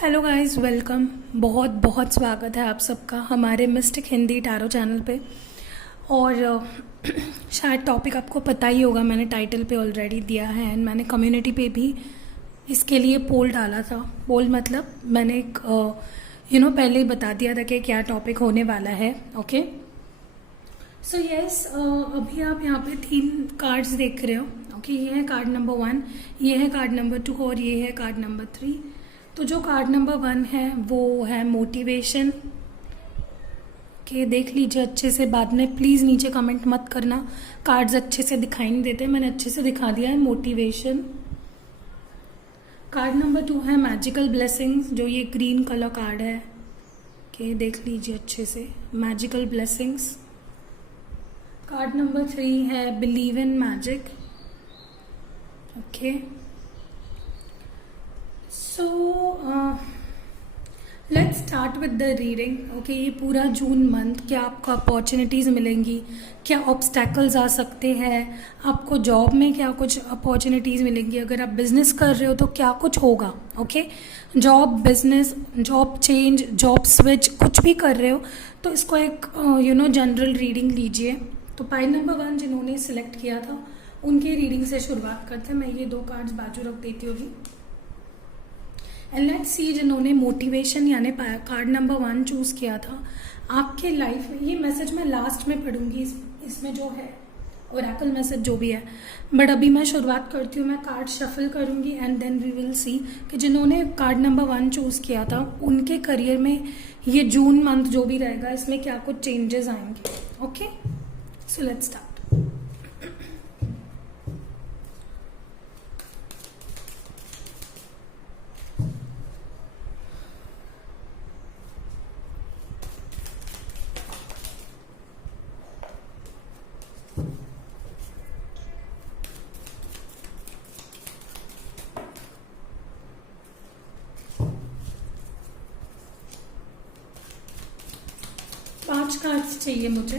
Hello guys, welcome. बहुत बहुत स्वागत है आप सबका हमारे मिस्टिक हिंदी टैरो चैनल पे। और शायद टॉपिक आपको पता ही होगा, मैंने टाइटल पे ऑलरेडी दिया है एंड मैंने कम्युनिटी पे भी इसके लिए पोल डाला था। पोल मतलब मैंने एक पहले ही बता दिया था कि क्या टॉपिक होने वाला है। ओके, सो यस, अभी आप यहाँ पे 3 कार्ड्स देख रहे हो। ओके, ये है कार्ड नंबर 1, ये है कार्ड नंबर 2 और ये है कार्ड नंबर 3। तो जो कार्ड नंबर 1 है वो है मोटिवेशन। के देख लीजिए अच्छे से, बाद में प्लीज़ नीचे कमेंट मत करना कार्ड्स अच्छे से दिखाई नहीं देते, मैंने अच्छे से दिखा दिया है मोटिवेशन। कार्ड नंबर 2 है मैजिकल ब्लेसिंग्स, जो ये ग्रीन कलर कार्ड है। के देख लीजिए अच्छे से, मैजिकल ब्लेसिंग्स। कार्ड नंबर 3 है believe in magic. Okay, so let's start with the reading. Okay, ये पूरा जून मंथ क्या आपको अपॉर्चुनिटीज़ मिलेंगी, क्या ऑब्स्टैकल्स आ सकते हैं, आपको जॉब में क्या कुछ अपॉर्चुनिटीज़ मिलेंगी, अगर आप बिजनेस कर रहे हो तो क्या कुछ होगा। Okay, job, business, job change, job switch, कुछ भी कर रहे हो तो इसको एक जनरल रीडिंग लीजिए। तो पाइल नंबर 1 जिन्होंने सिलेक्ट किया था उनके रीडिंग से शुरुआत करते हैं। मैं ये 2 कार्ड्स बाजू रख देती होगी एंड लेट्स सी जिन्होंने मोटिवेशन यानी कार्ड नंबर 1 चूज किया था आपके लाइफ में। ये मैसेज मैं लास्ट में पढ़ूंगी, इसमें जो है ओरेकल मैसेज जो भी है, बट अभी मैं शुरुआत करती हूँ। मैं कार्ड शफल करूंगी and then we will see कि जिन्होंने कार्ड नंबर 1 चूज किया था उनके करियर में ये जून मंथ जो भी रहेगा इसमें क्या कुछ चेंजेस आएंगे। Okay, so let's start. 5 cards चाहिए मुझे।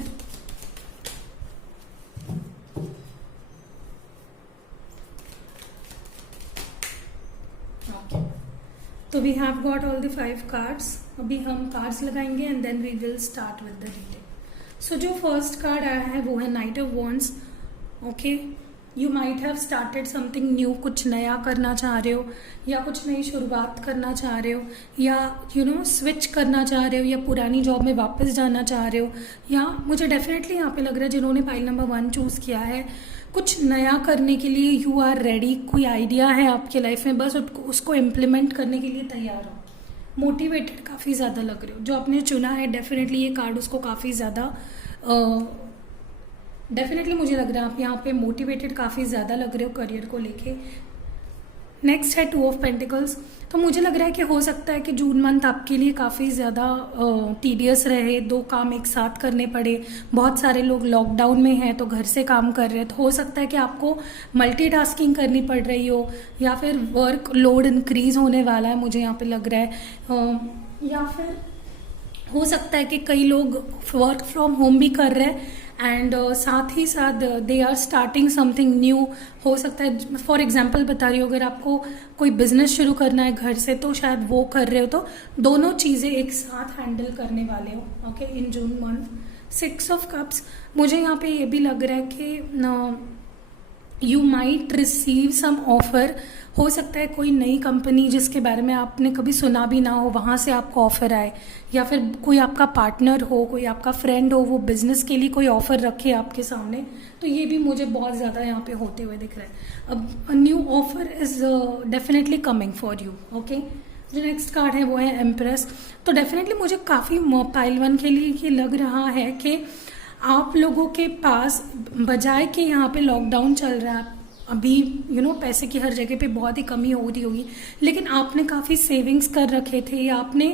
ओके, तो we have got all the 5 cards. अभी हम कार्ड्स लगाएंगे and then we will start with the reading. So जो फर्स्ट कार्ड आया है वो है knight of wands. Okay, you might have started something new, कुछ नया करना चाह रहे हो या कुछ नई शुरुआत करना चाह रहे हो या स्विच करना चाह रहे हो या पुरानी जॉब में वापस जाना चाह रहे हो, या मुझे डेफिनेटली यहाँ पे लग रहा है जिन्होंने फाइल नंबर 1 चूज किया है कुछ नया करने के लिए यू आर रेडी। कोई आइडिया है आपके लाइफ में, बस उसको इम्प्लीमेंट करने के लिए तैयार हो। मोटिवेटेड काफ़ी ज़्यादा लग रहे हो, जो आपने चुना है डेफिनेटली ये कार्ड उसको काफ़ी ज़्यादा डेफिनेटली मुझे लग रहा है आप यहाँ पे मोटिवेटेड काफ़ी ज़्यादा लग रहे हो करियर को लेके। नेक्स्ट है 2 ऑफ पेंटिकल्स। तो मुझे लग रहा है कि हो सकता है कि जून मंथ आपके लिए काफ़ी ज़्यादा टीडियस रहे, 2 काम एक साथ करने पड़े। बहुत सारे लोग लॉकडाउन में हैं तो घर से काम कर रहे हैं, तो हो सकता है कि आपको मल्टीटास्किंग करनी पड़ रही हो या फिर वर्क लोड इंक्रीज होने वाला है, मुझे यहाँ पे लग रहा है। या फिर हो सकता है कि कई लोग वर्क फ्रॉम होम भी कर रहे हैं एंड साथ ही साथ they are starting something new. हो सकता है, फॉर एग्जांपल बता रही हूँ, अगर आपको कोई बिजनेस शुरू करना है घर से तो शायद वो कर रहे हो, तो दोनों चीज़ें एक साथ हैंडल करने वाले हो। Okay, in June month 6 of cups. मुझे यहाँ पे ये भी लग रहा है कि you might receive some offer. हो सकता है कोई नई कंपनी जिसके बारे में आपने कभी सुना भी ना हो वहाँ से आपको ऑफर आए, या फिर कोई आपका पार्टनर हो, कोई आपका फ्रेंड हो, वो बिजनेस के लिए कोई ऑफर रखे आपके सामने। तो ये भी मुझे बहुत ज़्यादा यहाँ पे होते हुए दिख रहा है। अब new offer is definitely coming for you. Okay, जो नेक्स्ट कार्ड है वो है एम्प्रेस। तो डेफिनेटली मुझे काफ़ी पाइल 1 के लिए ये लग रहा है कि आप लोगों के पास, बजाय कि यहाँ पे लॉकडाउन चल रहा है अभी, पैसे की हर जगह पे बहुत ही कमी हो रही होगी, लेकिन आपने काफ़ी सेविंग्स कर रखे थे या आपने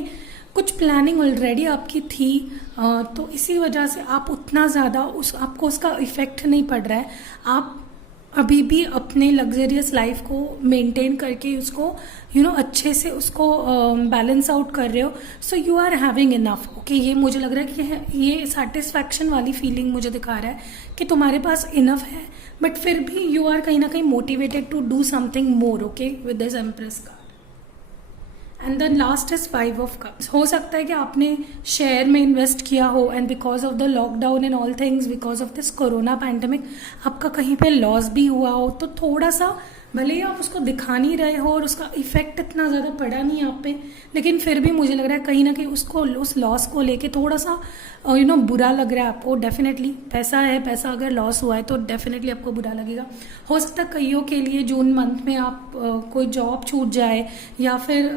कुछ प्लानिंग ऑलरेडी आपकी थी, तो इसी वजह से आप उतना ज़्यादा आपको उसका इफेक्ट नहीं पड़ रहा है। आप अभी भी अपने लग्जरियस लाइफ को मेंटेन करके उसको अच्छे से उसको बैलेंस आउट कर रहे हो। So you are having enough. ओके, ये मुझे लग रहा है कि ये सेटिस्फैक्शन वाली फीलिंग मुझे दिखा रहा है कि तुम्हारे पास इनफ है, बट फिर भी यू आर कहीं ना कहीं motivated to do something more. Okay, with this empress card. And then last is 5 of cups. हो सकता है कि आपने शेयर में इन्वेस्ट किया हो and because of the lockdown and all things, because of this corona pandemic आपका कहीं पे लॉस भी हुआ हो, तो थोड़ा सा भले ही आप उसको दिखा नहीं रहे हो और उसका इफेक्ट इतना ज़्यादा पड़ा नहीं आप पे, लेकिन फिर भी मुझे लग रहा है कहीं ना कहीं उसको, उस लॉस को लेके थोड़ा सा बुरा लग रहा है आपको। डेफिनेटली पैसा है, पैसा अगर लॉस हुआ है तो डेफिनेटली आपको बुरा लगेगा। हो सकता है कईयों के लिए जून मंथ में आप कोई जॉब छूट जाए, या फिर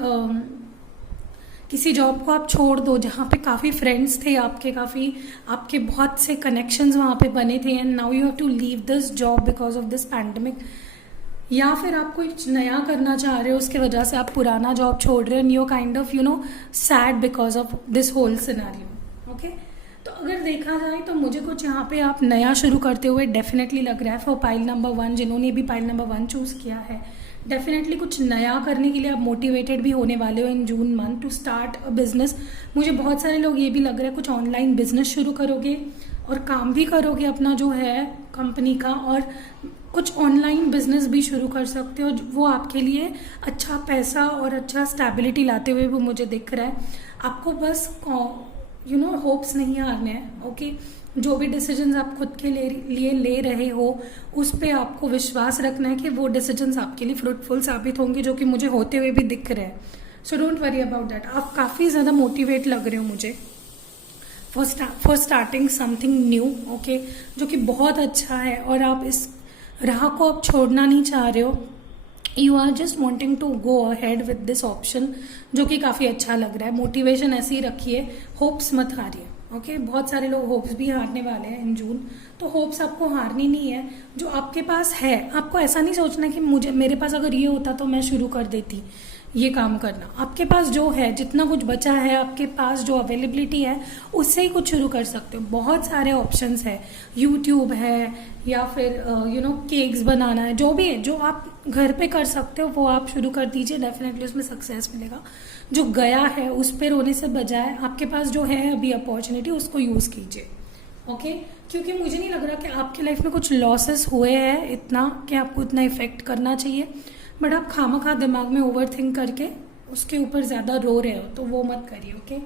किसी जॉब को आप छोड़ दो जहाँ पे काफ़ी फ्रेंड्स थे आपके, काफ़ी आपके बहुत से कनेक्शंस वहाँ पे बने थे, and now you have to leave this job because of this pandemic. या फिर आप कुछ नया करना चाह रहे हो, उसके वजह से आप पुराना जॉब छोड़ रहे हो, and you kind of sad because of this whole scenario. Okay, तो अगर देखा जाए तो मुझे कुछ यहाँ पे आप नया शुरू करते हुए डेफिनेटली लग रहा है। फॉर पाइल नंबर 1, जिन्होंने भी पाइल नंबर 1 चूज़ किया है, डेफिनेटली कुछ नया करने के लिए आप मोटिवेटेड भी होने वाले हो in June month to start a business. मुझे बहुत सारे लोग ये भी लग रहा है कुछ ऑनलाइन बिजनेस शुरू करोगे और काम भी करोगे अपना जो है कंपनी का, और कुछ ऑनलाइन बिजनेस भी शुरू कर सकते हो, वो आपके लिए अच्छा पैसा और अच्छा स्टेबिलिटी लाते हुए वो मुझे दिख रहा है। आपको बस होप्स नहीं हारने हैं। ओके, जो भी डिसीजंस आप खुद के लिए ले रहे हो उस पे आपको विश्वास रखना है कि वो डिसीजंस आपके लिए फ्रूटफुल साबित होंगे, जो कि मुझे होते हुए भी दिख रहे हैं। So don't worry about that. आप काफ़ी ज़्यादा मोटिवेट लग रहे हो मुझे for starting something new. Okay, जो कि बहुत अच्छा है, और आप इस राह को आप छोड़ना नहीं चाह रहे हो। You are just wanting to go ahead with this option, जो कि काफ़ी अच्छा लग रहा है। मोटिवेशन ऐसे ही रखिए, होप्स मत हारिए। ओके, बहुत सारे लोग होप्स भी हारने वाले हैं इन जून, तो होप्स आपको हारनी नहीं है। जो आपके पास है, आपको ऐसा नहीं सोचना कि मेरे पास अगर ये होता तो मैं शुरू कर देती ये काम करना। आपके पास जो है, जितना कुछ बचा है, आपके पास जो अवेलेबिलिटी है, उससे ही कुछ शुरू कर सकते हो। बहुत सारे ऑप्शंस है, यूट्यूब है, या फिर केक्स बनाना है, जो भी है जो आप घर पे कर सकते हो वो आप शुरू कर दीजिए। डेफिनेटली उसमें सक्सेस मिलेगा। जो गया है उस पे रोने से बजाय आपके पास जो है अभी अपॉर्चुनिटी, उसको यूज़ कीजिए। ओके, क्योंकि मुझे नहीं लग रहा कि आपकी लाइफ में कुछ लॉसेस हुए हैं इतना कि आपको इतना इफेक्ट करना चाहिए, बट आप खामखा दिमाग में ओवर थिंक करके उसके ऊपर ज़्यादा रो रहे हो, तो वो मत करिए। ओके,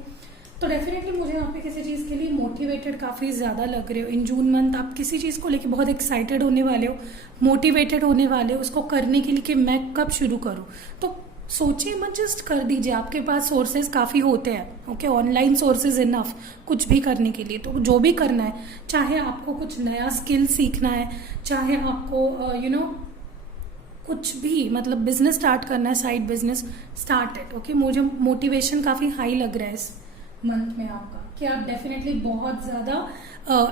तो डेफिनेटली मुझे यहाँ पे किसी चीज़ के लिए मोटिवेटेड काफ़ी ज़्यादा लग रहे हो। इन जून मंथ आप किसी चीज़ को लेके बहुत एक्साइटेड होने वाले हो, मोटिवेटेड होने वाले हो उसको करने के लिए कि मैं कब शुरू करूँ। तो सोचिए मत, जस्ट कर दीजिए। आपके पास सोर्सेज काफ़ी होते हैं। ओके, ऑनलाइन सोर्सेज इनफ कुछ भी करने के लिए। तो जो भी करना है, चाहे आपको कुछ नया स्किल सीखना है, चाहे आपको कुछ भी मतलब बिजनेस स्टार्ट करना है, side business, start it. Okay, मुझे मोटिवेशन काफ़ी हाई लग रहा है इस मंथ में आपका, कि आप डेफिनेटली बहुत ज़्यादा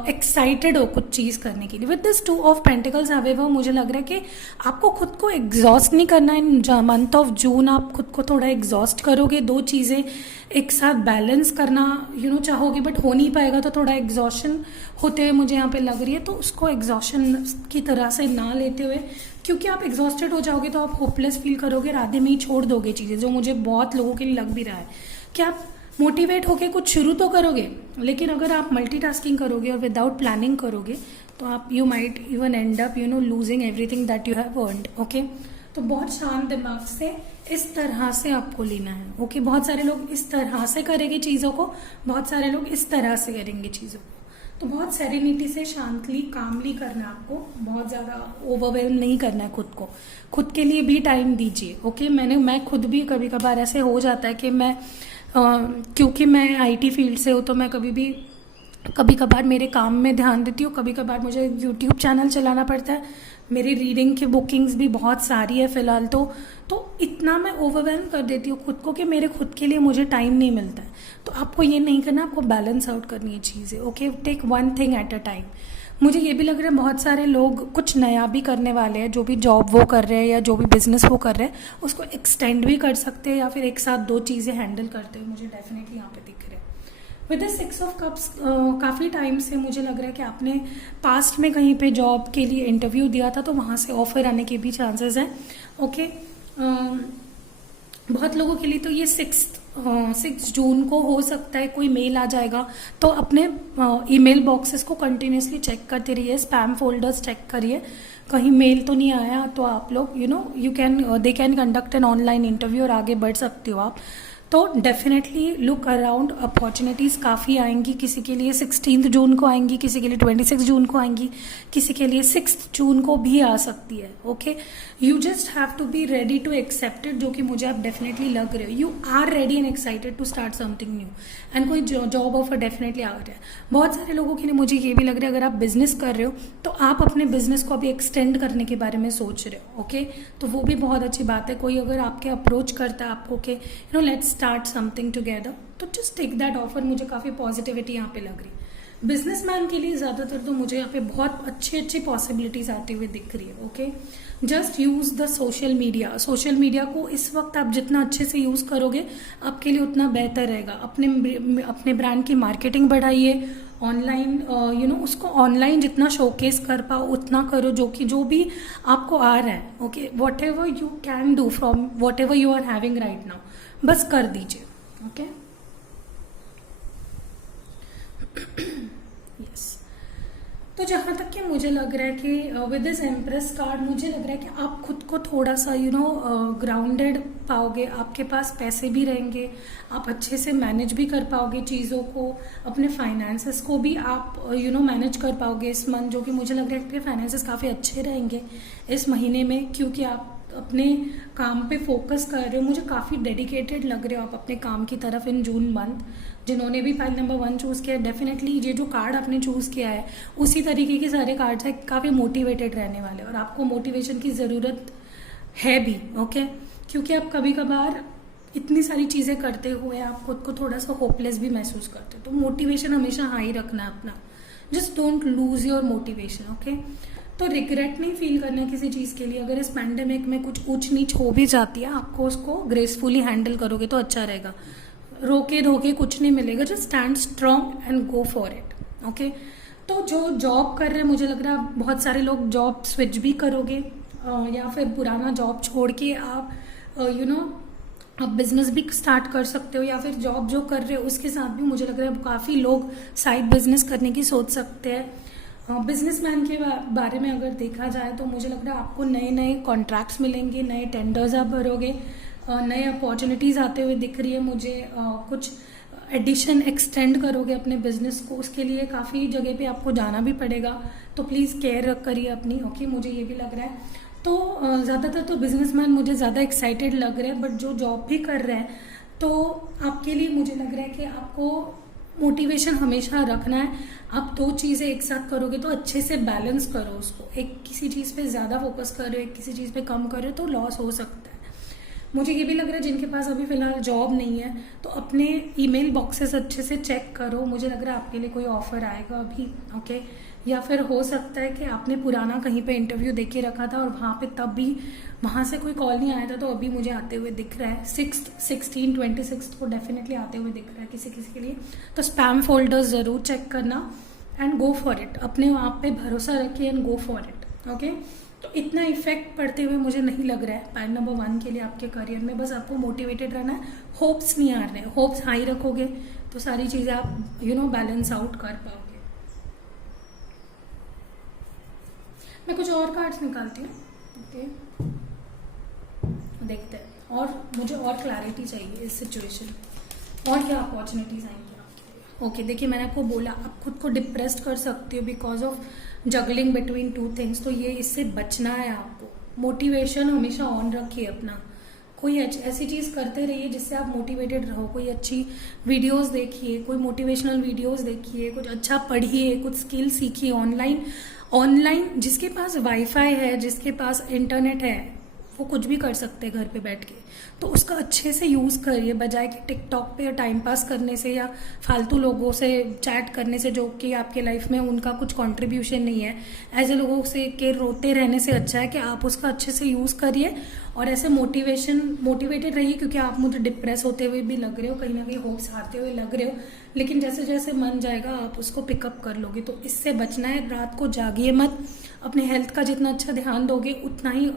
एक्साइटेड हो कुछ चीज़ करने के लिए। With this 2 of pentacles however मुझे लग रहा है कि आपको खुद को एग्जॉस्ट नहीं करना है इन मंथ ऑफ जून। आप खुद को थोड़ा एग्जॉस्ट करोगे, 2 चीज़ें एक साथ बैलेंस करना चाहोगे, बट हो नहीं पाएगा, तो थोड़ा एग्जॉशन होते हुए मुझे यहाँ पे लग रही है। तो उसको एग्जॉशन की तरह से ना लेते हुए, क्योंकि आप एग्जॉस्टेड हो जाओगे तो आप होपलेस फील करोगे, आधे में ही छोड़ दोगे चीज़ें, जो मुझे बहुत लोगों के लिए लग भी रहा है कि आप मोटिवेट होके कुछ शुरू तो करोगे, लेकिन अगर आप मल्टीटास्किंग करोगे और विदाउट प्लानिंग करोगे तो आप you might even and up losing everything that you have earned. Okay, तो बहुत शांत दिमाग से इस तरह से आपको लेना है। ओके, बहुत सारे लोग इस तरह से करेंगे चीज़ों को, बहुत सारे लोग इस तरह से करेंगे चीज़ों को। तो बहुत सेरेनिटी से, शांतली, कामली करना है आपको, बहुत ज़्यादा ओवरवेल्म नहीं करना है खुद को। खुद के लिए भी टाइम दीजिए। ओके, मैं खुद भी कभी कभार ऐसे हो जाता है कि मैं क्योंकि मैं आईटी फील्ड से हूँ, तो मैं कभी कभार मेरे काम में ध्यान देती हूँ, कभी कभार मुझे यूट्यूब चैनल चलाना पड़ता है, मेरी रीडिंग की बुकिंग्स भी बहुत सारी है फ़िलहाल। तो इतना मैं ओवरवेल्म कर देती हूँ खुद को कि मेरे खुद के लिए मुझे टाइम नहीं मिलता है। तो आपको ये नहीं करना, आपको बैलेंस आउट करनी है चीज़ें। Okay, take one thing at a time. मुझे ये भी लग रहा है बहुत सारे लोग कुछ नया भी करने वाले हैं, जो भी जॉब वो कर रहे हैं या जो भी बिजनेस वो कर रहे हैं उसको एक्सटेंड भी कर सकते हैं, या फिर एक साथ 2 चीज़ें हैंडल करते हुए मुझे डेफिनेटली यहाँ पे दिख रहे हैं। विद द 6 ऑफ कप्स काफ़ी टाइम से मुझे लग रहा है कि आपने पास्ट में कहीं पे जॉब के लिए इंटरव्यू दिया था, तो वहाँ से ऑफर आने के भी चांसेस हैं। ओके, बहुत लोगों के लिए तो ये 6th 6 जून को हो सकता है कोई मेल आ जाएगा, तो अपने ईमेल बॉक्सेस को कंटिन्यूसली चेक करते रहिए, स्पैम फोल्डर्स चेक करिए, कहीं मेल तो नहीं आया, तो आप लोग you can they can conduct an online interview और आगे बढ़ सकते हो आप। तो डेफिनेटली लुक अराउंड, अपॉर्चुनिटीज़ काफ़ी आएंगी, किसी के लिए 16 जून को आएंगी, किसी के लिए 26 जून को आएंगी, किसी के लिए 6 जून को भी आ सकती है। Okay, you just have to be ready to accept it, जो कि मुझे आप डेफिनेटली लग रहे हो, you are ready and excited to start something new, and कोई जॉब ऑफर डेफिनेटली आ रहा है। बहुत सारे लोगों के लिए मुझे ये भी लग रहा है, अगर आप बिजनेस कर रहे हो तो आप अपने बिजनेस को अभी एक्सटेंड करने के बारे में सोच रहे हो। ओके, तो वो भी बहुत अच्छी बात है। कोई अगर आपके अप्रोच करता है आपको कि लेट्स स्टार्ट समथिंग टुगेदर, तो जस्ट टेक दैट ऑफर। मुझे काफ़ी पॉजिटिविटी यहाँ पे लग रही है। बिजनेसमैन के लिए ज़्यादातर तो मुझे यहाँ पे बहुत अच्छी अच्छी पॉसिबिलिटीज आती हुई दिख रही है। Okay, just use the social media. Social media को इस वक्त आप जितना अच्छे से यूज़ करोगे आपके लिए उतना बेहतर रहेगा। अपने ब्रांड की मार्केटिंग बढ़ाइए, ऑनलाइन उसको ऑनलाइन जितना शोकेस कर पाओ उतना करो, जो भी आपको आ रहा है। Okay, whatever you can do from whatever you are having right now, बस कर दीजिए। Okay, yes. तो जहाँ तक कि मुझे लग रहा है कि विद दिस एम्प्रेस कार्ड मुझे लग रहा है कि आप खुद को थोड़ा सा ग्राउंडेड पाओगे, आपके पास पैसे भी रहेंगे, आप अच्छे से मैनेज भी कर पाओगे चीज़ों को, अपने फाइनेंसेस को भी आप मैनेज कर पाओगे इस मंथ, जो कि मुझे लग रहा है कि फाइनेंसेस काफ़ी अच्छे रहेंगे इस महीने में, क्योंकि आप अपने काम पे फोकस कर रहे हो। मुझे काफ़ी डेडिकेटेड लग रहे हो आप अपने काम की तरफ इन जून मंथ। जिन्होंने भी फाइल नंबर 1 चूज़ किया है, डेफिनेटली ये जो कार्ड आपने चूज़ किया है उसी तरीके के सारे कार्ड्स हैं, काफ़ी मोटिवेटेड रहने वाले, और आपको मोटिवेशन की ज़रूरत है भी। ओके, क्योंकि आप कभी कभार इतनी सारी चीज़ें करते हुए आप खुद को थोड़ा सा होपलेस भी महसूस करते हो, तो मोटिवेशन हमेशा हाई रखना है अपना। Just don't lose your motivation. Okay, तो रिग्रेट नहीं फील करना है किसी चीज़ के लिए। अगर इस पैंडेमिक में कुछ ऊंच नीच हो भी जाती है, आपको उसको ग्रेसफुली हैंडल करोगे तो अच्छा रहेगा। रोके धोके कुछ नहीं मिलेगा, just stand strong and go for it. Okay, तो जो जॉब कर रहे हैं, मुझे लग रहा है बहुत सारे लोग जॉब स्विच भी करोगे, या फिर पुराना जॉब छोड़ के आप आप बिजनेस भी स्टार्ट कर सकते हो, या फिर जॉब जो कर रहे हो उसके साथ भी मुझे लग रहा है काफ़ी लोग साइड बिजनेस करने की सोच सकते हैं। बिजनेसमैन के बारे में अगर देखा जाए तो मुझे लग रहा है आपको नए नए कॉन्ट्रैक्ट्स मिलेंगे, नए टेंडर्स आप भरोगे, नए अपॉर्चुनिटीज़ आते हुए दिख रही है मुझे। कुछ एडिशन एक्सटेंड करोगे अपने बिजनेस को, उसके लिए काफ़ी जगह पे आपको जाना भी पड़ेगा, तो प्लीज़ केयर करिए अपनी। ओके, मुझे ये भी लग रहा है। तो ज़्यादातर तो बिजनेसमैन मुझे ज़्यादा एक्साइटेड लग रहे हैं, बट जो जॉब भी कर रहे हैं तो आपके लिए मुझे लग रहा है कि आपको मोटिवेशन हमेशा रखना है। आप 2 चीज़ें एक साथ करोगे तो अच्छे से बैलेंस करो उसको। एक किसी चीज़ पे ज़्यादा फोकस कर रहे हो, एक किसी चीज़ पे कम कर रहे हो, तो लॉस हो सकता है। मुझे ये भी लग रहा है जिनके पास अभी फ़िलहाल जॉब नहीं है तो अपने ईमेल बॉक्सेस अच्छे से चेक करो। मुझे लग रहा है आपके लिए कोई ऑफ़र आएगा अभी। ओके, या फिर हो सकता है कि आपने पुराना कहीं पे इंटरव्यू दे के रखा था और वहाँ पे तब भी वहाँ से कोई कॉल नहीं आया था, तो अभी मुझे आते हुए दिख रहा है 6, 16, 26 को डेफिनेटली आते हुए दिख रहा है किसी किसी के लिए। तो स्पैम फोल्डर्स ज़रूर चेक करना एंड गो फॉर इट। अपने आप पे भरोसा रखिए and go for it. Okay, तो इतना इफेक्ट पड़ते हुए मुझे नहीं लग रहा है पॉइंट नंबर 1 के लिए आपके करियर में। बस आपको मोटिवेटेड रहना है, होप्स नहीं आ रहे हैं। होप्स हाई रखोगे तो सारी चीज़ें आप बैलेंस आउट कर पाओगे। मैं कुछ और कार्ड्स निकालती हूँ। ओके, देखते हैं, और मुझे और क्लैरिटी चाहिए इस सिचुएशन, और क्या अपॉर्चुनिटीज़ आएंगी आपके लिए। ओके, देखिए मैंने आपको बोला आप खुद को डिप्रेस्ड कर सकते हो because of juggling between 2 things, तो ये इससे बचना है आपको। मोटिवेशन हमेशा ऑन रखिए अपना। कोई ऐसी चीज़ करते रहिए जिससे आप मोटिवेटेड रहो। कोई अच्छी वीडियोस देखिए, कोई मोटिवेशनल वीडियोस देखिए, कुछ अच्छा पढ़िए, कुछ स्किल सीखिए ऑनलाइन। जिसके पास वाईफाई है, जिसके पास इंटरनेट है, वो कुछ भी कर सकते हैं घर पे बैठ के, तो उसका अच्छे से यूज़ करिए, बजाय कि टिकटॉक पे टाइम पास करने से या फालतू लोगों से चैट करने से जो कि आपके लाइफ में उनका कुछ कंट्रीब्यूशन नहीं है। ऐसे लोगों से के रोते रहने से अच्छा है कि आप उसका अच्छे से यूज़ करिए और ऐसे मोटिवेटेड रहिए, क्योंकि आप मुझे डिप्रेस होते हुए भी लग रहे हो, कहीं ना कहीं होप्स हारते हुए लग रहे हो, लेकिन जैसे जैसे मन जाएगा आप उसको पिकअप कर लोगे। तो इससे बचना है। रात को जागिए मत, अपने हेल्थ का जितना अच्छा ध्यान दोगे उतना ही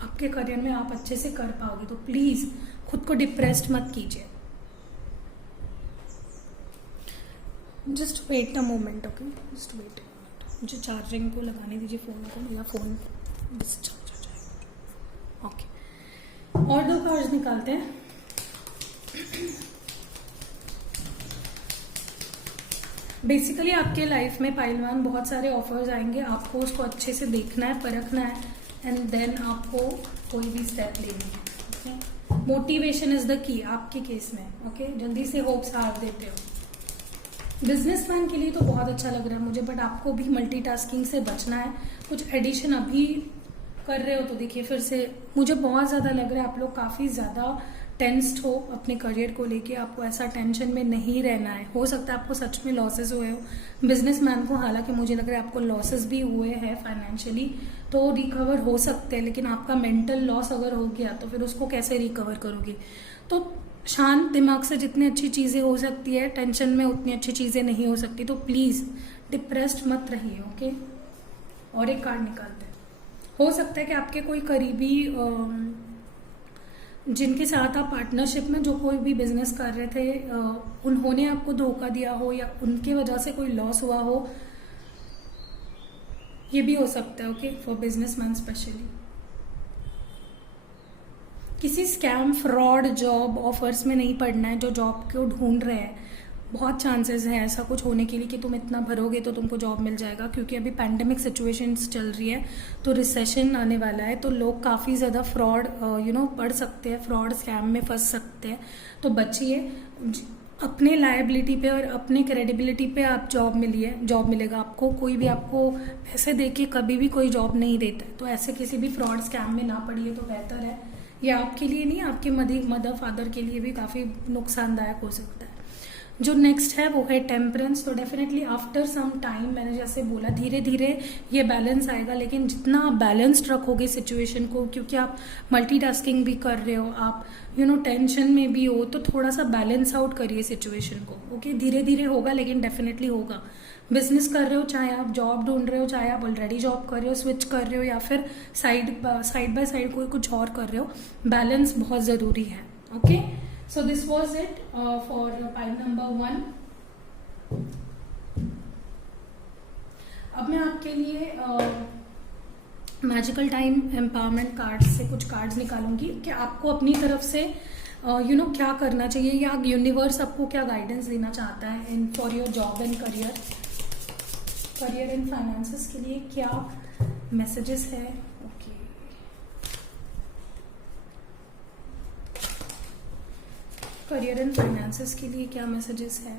आपके करियर में आप अच्छे से कर पाओगे। तो प्लीज़ खुद को डिप्रेस्ड मत कीजिए। Just wait a moment, okay, just wait a moment, मुझे चार्जिंग को लगाने दीजिए फ़ोन को, मेरा फ़ोन डिस्चार्ज हो जाएगा। ओके, और 2 कार्ड्स निकालते हैं। बेसिकली आपके लाइफ में पाइलवान बहुत सारे ऑफर्स आएंगे, आपको उसको अच्छे से देखना है, परखना है, एंड देन आपको कोई भी स्टेप लेनी है। Okay, motivation is the key आपके केस में। ओके, जल्दी से होप्स हार देते हो। बिजनेसमैन के लिए तो बहुत अच्छा लग रहा है मुझे, बट आपको भी मल्टीटास्किंग से बचना है। कुछ एडिशन अभी कर रहे हो तो देखिए फिर से मुझे बहुत ज़्यादा लग रहा है आप लोग काफ़ी ज़्यादा टेंस्ड हो अपने करियर को लेके। आपको ऐसा टेंशन में नहीं रहना है। हो सकता है आपको सच में लॉसेस हुए हो बिजनेसमैन को, हालांकि मुझे लग रहा है आपको लॉसेस भी हुए हैं फाइनेंशियली, तो रिकवर हो सकते हैं, लेकिन आपका मेंटल लॉस अगर हो गया तो फिर उसको कैसे रिकवर करोगे। तो शांत दिमाग से जितनी अच्छी चीज़ें हो सकती है, टेंशन में उतनी अच्छी चीज़ें नहीं हो सकती। तो प्लीज़ डिप्रेस्ड मत रहिए। ओके, और एक कार्ड निकालते हैं। हो सकता है कि आपके कोई करीबी जिनके साथ आप पार्टनरशिप में जो कोई भी बिजनेस कर रहे थे, उन्होंने आपको धोखा दिया हो या उनकी वजह से कोई लॉस हुआ हो, ये भी हो सकता है। ओके, फॉर बिजनेसमैन स्पेशली किसी स्कैम, फ्रॉड, जॉब ऑफर्स में नहीं पड़ना है। जो जॉब को ढूंढ रहे हैं, बहुत चांसेस है ऐसा कुछ होने के लिए कि तुम इतना भरोगे तो तुमको जॉब मिल जाएगा, क्योंकि अभी पैंडेमिक सिचुएशंस चल रही है, तो रिसेशन आने वाला है, तो लोग काफ़ी ज़्यादा फ्रॉड पढ़ सकते हैं, फ्रॉड स्कैम में फंस सकते हैं। तो बचिए, अपने लायबिलिटी पे और अपने क्रेडिबिलिटी पे आप जॉब मिलेगा आपको। कोई भी आपको पैसे दे के कभी भी कोई जॉब नहीं देता है, तो ऐसे किसी भी फ्रॉड स्कैम में ना पड़िए तो बेहतर है। ये आपके लिए नहीं, आपके मदर फादर के लिए भी काफ़ी नुकसानदायक हो सकता है। जो नेक्स्ट है वो है टेम्परेंस। तो डेफिनेटली आफ्टर सम टाइम, मैंने जैसे बोला, धीरे धीरे ये बैलेंस आएगा, लेकिन जितना आप बैलेंस्ड रखोगे सिचुएशन को, क्योंकि आप मल्टीटास्किंग भी कर रहे हो, आप टेंशन में भी हो, तो थोड़ा सा बैलेंस आउट करिए सिचुएशन को। ओके, धीरे धीरे होगा, लेकिन डेफिनेटली होगा। बिजनेस कर रहे हो, चाहे आप जॉब ढूंढ रहे हो, चाहे आप ऑलरेडी जॉब कर रहे हो, स्विच कर रहे हो, या फिर साइड बाय साइड कोई कुछ और कर रहे हो, बैलेंस बहुत ज़रूरी है। Okay, so this was it for pile number 1. अब मैं आपके लिए मैजिकल टाइम एम्पावरमेंट कार्ड्स से कुछ कार्ड्स निकालूंगी कि आपको अपनी तरफ से क्या करना चाहिए, या यूनिवर्स आपको क्या गाइडेंस देना चाहता है in for your job and career and finances के लिए क्या मैसेजेस है। ओके, करियर एंड फाइनेंसेस के लिए क्या मैसेजेस है।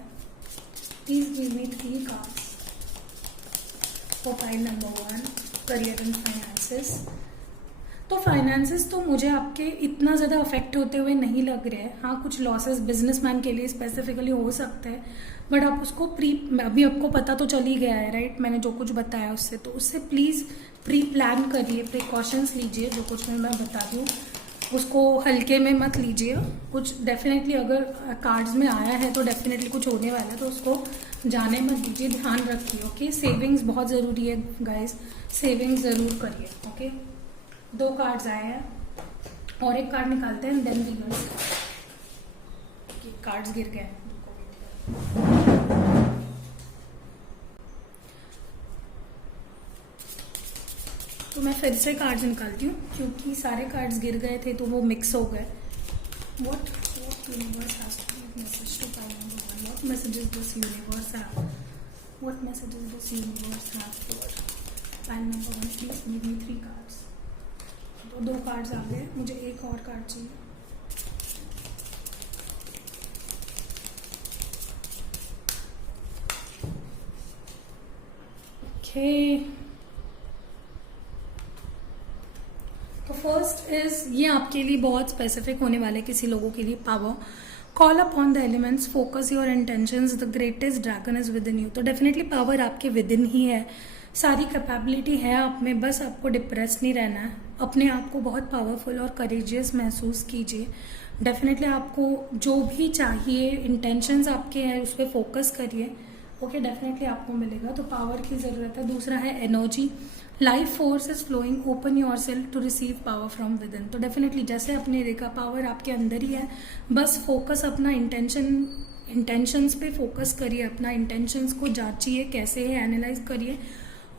Please give me 3 cards for pile number 1, career and finances. तो फाइनेंसेस तो मुझे आपके इतना ज़्यादा अफेक्ट होते हुए नहीं लग रहे हैं। हाँ, कुछ लॉसेस बिजनेसमैन के लिए स्पेसिफिकली हो सकते हैं, बट आप उसको अभी आपको पता तो चल ही गया है, राइट, मैंने जो कुछ बताया उससे, तो उससे प्लीज़ प्री प्लान करिए, प्रिकॉशंस लीजिए। जो कुछ मैं बता दूँ उसको हल्के में मत लीजिए। कुछ डेफिनेटली अगर कार्ड्स में आया है तो डेफिनेटली कुछ होने वाला है, तो उसको जाने मत दीजिए, ध्यान रखिए। ओके, सेविंग्स बहुत ज़रूरी है गाइस, सेविंग्स ज़रूर करिए। ओके, 2 कार्ड्स आए हैं, और एक कार्ड निकालते हैं, then we will start. Cards गिर गए, तो मैं फिर से कार्ड्स निकालती हूँ, क्योंकि सारे कार्ड्स गिर गए थे तो वो मिक्स हो गए। What universe has to give message to pile number 1? What messages does universe have? What messages does universe have for pile number 1? Please give me 3 cards. तो 2 कार्ड्स आ गए, मुझे एक और कार्ड चाहिए। ओके, तो फर्स्ट इज, ये आपके लिए बहुत स्पेसिफिक होने वाले किसी लोगों के लिए, power. Call upon the elements, focus your intentions, the greatest dragon is with in you. तो डेफिनेटली पावर आपके विद इन ही है, सारी कैपेबिलिटी है आप में, बस आपको डिप्रेस नहीं रहना है। अपने आप को बहुत पावरफुल और करेजियस महसूस कीजिए। डेफिनेटली आपको जो भी चाहिए, इंटेंशंस आपके हैं, उस पर फोकस करिए। ओके, डेफिनेटली आपको मिलेगा। तो पावर की ज़रूरत है। दूसरा है energy, life force is flowing, open yourself to receive power from within. तो डेफिनेटली जैसे आपने देखा, पावर आपके अंदर ही है, बस फोकस अपना इंटेंशन इंटेंशंस पे फोकस करिए, अपना इंटेंशंस को जांचिए कैसे है, एनालाइज करिए,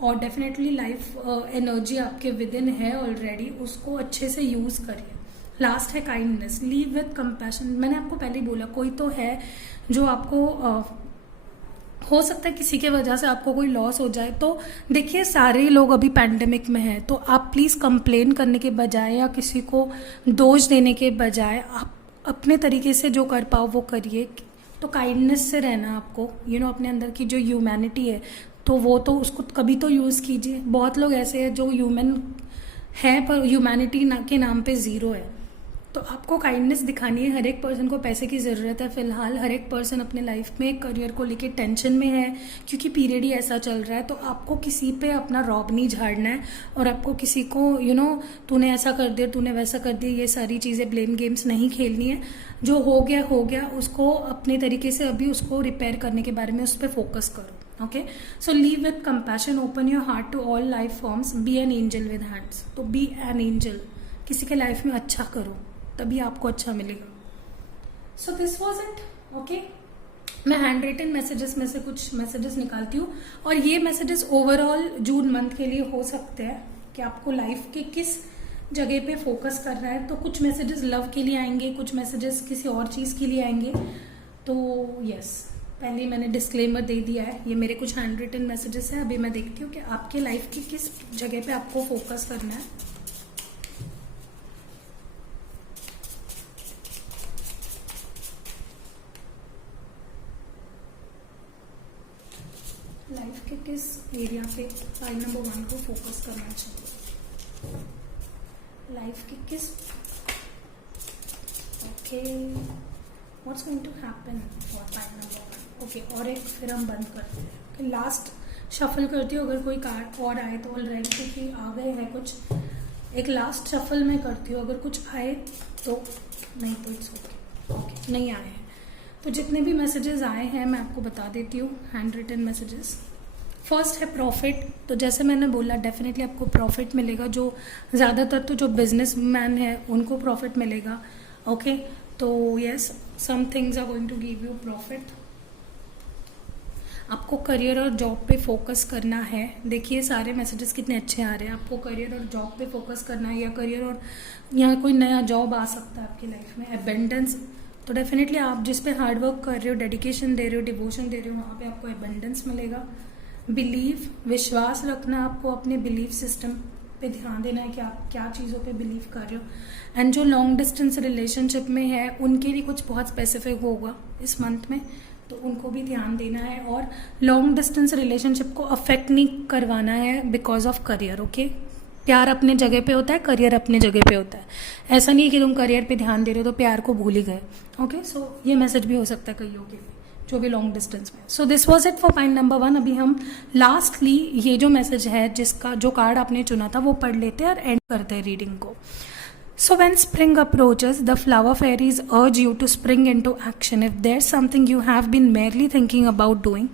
और डेफिनेटली लाइफ एनर्जी आपके विद इन है ऑलरेडी, उसको अच्छे से यूज़ करिए। लास्ट है काइंडनेस, लीव विद कंपैशन। मैंने आपको पहले ही बोला, कोई तो है जो आपको हो सकता है किसी के वजह से आपको कोई लॉस हो जाए, तो देखिए सारे लोग अभी पैंडेमिक में हैं, तो आप प्लीज़ कंप्लेन करने के बजाय या किसी को दोष देने के बजाय आप अपने तरीके से जो कर पाओ वो करिए। तो काइंडनेस से रहना आपको, अपने अंदर की जो ह्यूमैनिटी है तो वो तो उसको कभी तो यूज़ कीजिए। बहुत लोग ऐसे हैं जो ह्यूमन है पर ह्यूमैनिटी के नाम पे ज़ीरो है। तो आपको काइंडनेस दिखानी है। हर एक पर्सन को पैसे की ज़रूरत है फिलहाल, हर एक पर्सन अपने लाइफ में करियर को लेके टेंशन में है क्योंकि पीरियड ही ऐसा चल रहा है। तो आपको किसी पे अपना रौब नहीं झाड़ना है और आपको किसी को तूने ऐसा कर दिया, तूने वैसा कर दिया, ये सारी चीज़ें ब्लेम गेम्स नहीं खेलनी है। जो हो गया उसको अपने तरीके से अभी उसको रिपेयर करने के बारे में उस पर फोकस करो। Okay, so live with compassion, open your heart to all life forms, be an angel with hands. तो बी एन एंजल, किसी के लाइफ में अच्छा करो तभी आपको अच्छा मिलेगा। So this was it. Okay, मैं हैंड रिटन मैसेजेस में से कुछ मैसेजेस निकालती हूँ और ये मैसेजेस ओवरऑल जून मंथ के लिए हो सकते हैं कि आपको लाइफ के किस जगह पे फोकस कर रहा है। तो कुछ मैसेजेस लव के लिए आएंगे, कुछ मैसेजेस किसी और चीज़ के लिए आएंगे। तो यस, पहले मैंने डिस्क्लेमर दे दिया है, ये मेरे कुछ हैंड रिटन मैसेजेस हैं। अभी मैं देखती हूँ कि आपके लाइफ की किस जगह पे आपको फोकस करना है। लाइफ के किस एरिया पे फाइल नंबर 1 को फोकस करना चाहिए, लाइफ के किस। Okay, what's going to happen for file number 1। Okay, और एक फिर हम बंद करते हैं। लास्ट शफल करती हूँ, अगर कोई कार्ड और आए तो ऑलरेडी क्योंकि आ गए हैं कुछ, एक लास्ट शफल मैं करती हूँ, अगर कुछ आए तो, नहीं तो इट्स ओके। ओके, नहीं आए हैं तो जितने भी मैसेजेस आए हैं मैं आपको बता देती हूँ, हैंड रिटन मैसेजेस। फर्स्ट है प्रॉफिट। तो जैसे मैंने बोला डेफिनेटली आपको प्रॉफिट मिलेगा, जो ज़्यादातर तो जो बिजनेस मैन है उनको प्रॉफिट मिलेगा। ओके, तो yes, some things are going to give you profit. आपको करियर और जॉब पे फोकस करना है। देखिए सारे मैसेजेस कितने अच्छे आ रहे हैं। आपको करियर और जॉब पे फोकस करना है, या करियर और या कोई नया जॉब आ सकता है आपकी लाइफ में। एबेंडेंस, तो डेफिनेटली आप जिस पे हार्ड वर्क कर रहे हो, डेडिकेशन दे रहे हो, डिवोशन दे रहे हो, वहाँ पे आपको एबेंडेंस मिलेगा। बिलीव, विश्वास रखना, आपको अपने बिलीफ सिस्टम पे ध्यान देना है कि आप क्या चीज़ों पे बिलीव कर रहे हो। एंड जो लॉन्ग डिस्टेंस रिलेशनशिप में है उनके लिए कुछ बहुत स्पेसिफिक होगा इस मंथ में, तो उनको भी ध्यान देना है। और लॉन्ग डिस्टेंस रिलेशनशिप को अफेक्ट नहीं करवाना है बिकॉज ऑफ करियर। ओके, प्यार अपने जगह पे होता है, करियर अपने जगह पे होता है। ऐसा नहीं कि तुम करियर पे ध्यान दे रहे हो तो प्यार को भूल ही गए। ओके, सो ये मैसेज भी हो सकता है कईयों के लिए जो भी लॉन्ग डिस्टेंस में। So this was it for point number 1। अभी हम लास्टली ये जो मैसेज है, जिसका जो कार्ड आपने चुना था वो पढ़ लेते हैं और एंड करते हैं रीडिंग को। So when spring approaches, the flower fairies urge you to spring into action. If there's something you have been merely thinking about doing,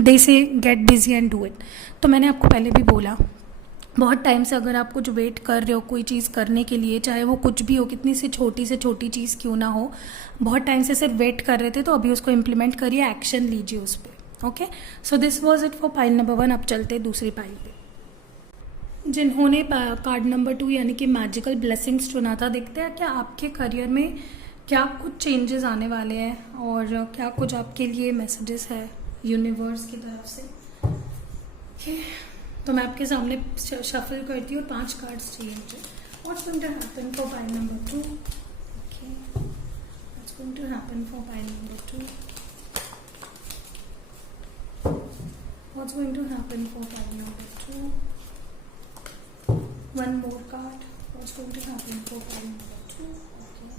they say get busy and do it. तो मैंने आपको पहले भी बोला, बहुत time से अगर आप कुछ वेट कर रहे हो कोई चीज़ करने के लिए, चाहे वो कुछ भी हो, कितनी से छोटी चीज़ क्यों ना हो, बहुत टाइम से सिर्फ वेट कर रहे थे, तो अभी उसको इम्प्लीमेंट करिए, एक्शन लीजिए उस पर। Okay, so this was it for pile number 1। अब चलते दूसरी पाइल पे। जिन्होंने कार्ड नंबर 2 यानी कि मैजिकल ब्लेसिंग्स चुना था, देखते हैं क्या आपके करियर में क्या कुछ चेंजेस आने वाले हैं और क्या कुछ आपके लिए मैसेजेस है यूनिवर्स की तरफ से। okay. तो मैं आपके सामने शफल करती हूँ, 5 कार्ड्स चाहिए मुझे। What's going to happen for pile number 2। Okay, what's going to happen for pile number 2। What's going to happen for pile number 2। One more card. What's going to happen for pile number 2? Okay.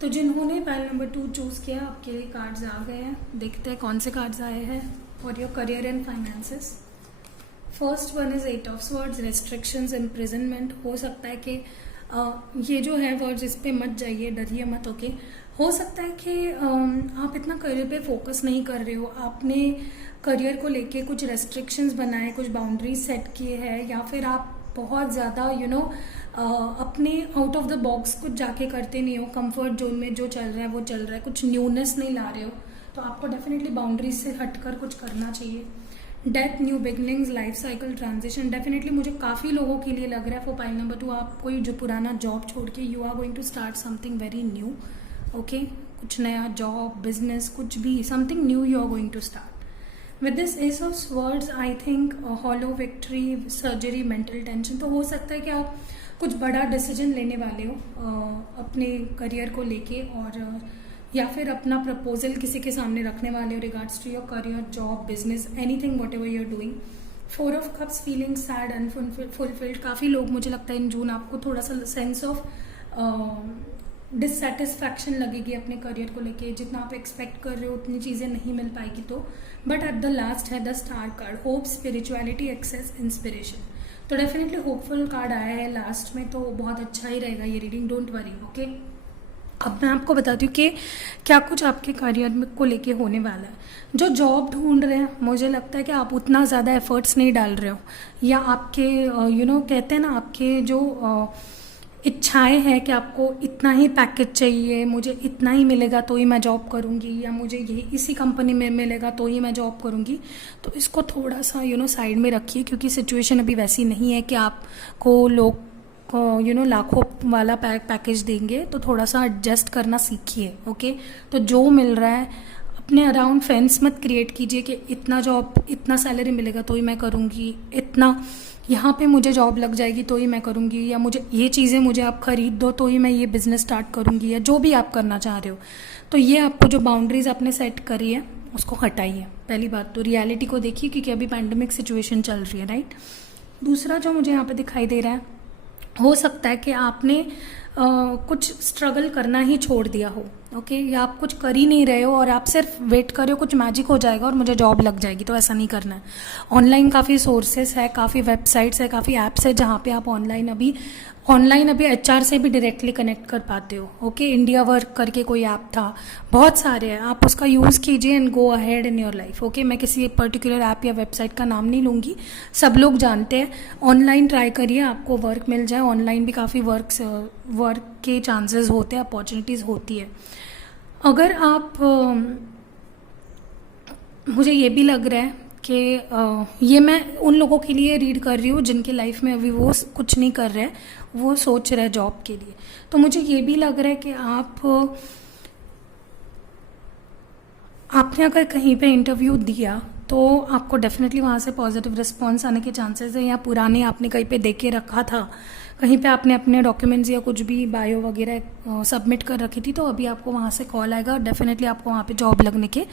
तो जिन्होंने pile number 2 choose किया, आपके लिए cards आ गए हैं। देखते हैं कौन से कार्ड्स आए हैं for your career and finances. First one is 8 of swords, restrictions, imprisonment. हो सकता है कि ये जो है वर्ड्स, इस पे मत जाइए, डरिए मत। ओके, हो सकता है कि आप इतना करियर पे फोकस नहीं कर रहे हो, आपने करियर को लेके कुछ रेस्ट्रिक्शंस बनाए, कुछ बाउंड्रीज सेट किए हैं, या फिर आप बहुत ज़्यादा अपने आउट ऑफ द बॉक्स कुछ जाके करते नहीं हो, कंफर्ट जोन में जो चल रहा है वो चल रहा है, कुछ न्यूनेस नहीं ला रहे हो, तो आपको डेफिनेटली बाउंड्रीज से हटकर कुछ करना चाहिए। Death, new beginnings, life cycle transition, definitely मुझे काफ़ी लोगों के लिए लग रहा है फॉर पाइल नंबर 2 आप कोई जो पुराना जॉब छोड़ के you are going to start something very new. Okay, कुछ नया जॉब, बिजनेस, कुछ भी something new you are going to start. With this ace of swords I think hollow, victory, surgery, mental tension, तो हो सकता है कि आप कुछ बड़ा डिसीजन लेने वाले हो अपने करियर को लेके, और या फिर अपना प्रपोजल किसी के सामने रखने वाले हो regards to your career, job, business, anything whatever you're doing. 4 of cups, feeling sad, unfulfilled, काफ़ी लोग मुझे लगता है इन जून आपको थोड़ा सा सेंस ऑफ डिससेटिस्फैक्शन लगेगी अपने करियर को लेके, जितना आप एक्सपेक्ट कर रहे हो उतनी चीज़ें नहीं मिल पाएगी। तो बट एट द लास्ट है the star card, hope, spirituality, access, inspiration, तो डेफिनेटली होपफुल कार्ड आया है लास्ट में, तो बहुत अच्छा ही रहेगा ये रीडिंग, डोंट वरी। ओके, अब मैं आपको बताती हूँ कि क्या कुछ आपके करियर में को लेके होने वाला है। जो जॉब ढूंढ रहे हैं, मुझे लगता है कि आप उतना ज़्यादा एफर्ट्स नहीं डाल रहे हो, या आपके कहते हैं ना, आपके जो इच्छाएं हैं कि आपको इतना ही पैकेज चाहिए, मुझे इतना ही मिलेगा तो ही मैं जॉब करूँगी, या मुझे ये इसी कंपनी में मिलेगा तो ही मैं जॉब करूँगी, तो इसको थोड़ा सा साइड में रखिए, क्योंकि सिचुएशन अभी वैसी नहीं है कि आपको लोग लाखों वाला पैकेज देंगे, तो थोड़ा सा एडजस्ट करना सीखिए। ओके, तो जो मिल रहा है अपने अराउंड फेंस मत क्रिएट कीजिए कि इतना जॉब, इतना सैलरी मिलेगा तो ही मैं करूँगी, इतना यहाँ पे मुझे जॉब लग जाएगी तो ही मैं करूँगी, या मुझे ये चीज़ें मुझे आप खरीद दो तो ही मैं ये बिज़नेस स्टार्ट करूँगी, या जो भी आप करना चाह रहे हो। तो ये आपको जो बाउंड्रीज आपने सेट करी है उसको हटाइए। पहली बात तो रियलिटी को देखिए, क्योंकि अभी पैंडमिक सिचुएशन चल रही है, राइट। दूसरा जो मुझे यहाँ पे दिखाई दे रहा है, हो सकता है कि आपने कुछ स्ट्रगल करना ही छोड़ दिया हो, ओके, या आप कुछ कर ही नहीं रहे हो और आप सिर्फ वेट कर रहे हो कुछ मैजिक हो जाएगा और मुझे जॉब लग जाएगी, तो ऐसा नहीं करना है। ऑनलाइन काफ़ी सोर्सेस है, काफ़ी वेबसाइट्स है, काफ़ी ऐप्स है जहाँ पे आप ऑनलाइन अभी एचआर से भी डायरेक्टली कनेक्ट कर पाते हो। ओके, इंडिया वर्क करके कोई ऐप था, बहुत सारे हैं, आप उसका यूज़ कीजिए and go ahead in your life. Okay, मैं किसी पर्टिकुलर ऐप या वेबसाइट का नाम नहीं लूँगी, सब लोग जानते हैं। ऑनलाइन ट्राई करिए, आपको वर्क मिल जाए। ऑनलाइन भी काफ़ी वर्क के चांसेस होते हैं, अपॉर्चुनिटीज़ होती है। अगर आप मुझे ये भी लग रहा है कि ये मैं उन लोगों के लिए रीड कर रही हूँ जिनके लाइफ में अभी वो कुछ नहीं कर रहे हैं, वो सोच रहे हैं जॉब के लिए। तो मुझे ये भी लग रहा है कि आपने अगर कहीं पे इंटरव्यू दिया तो आपको डेफिनेटली वहाँ से पॉजिटिव रिस्पॉन्स आने के चांसेस है, या पुराने आपने कहीं पे दे के रखा था, कहीं पे आपने अपने डॉक्यूमेंट्स या कुछ भी बायो वगैरह सबमिट कर रखी थी, तो अभी आपको वहाँ से कॉल आएगा और डेफिनेटली आपको वहाँ पे जॉब लगने के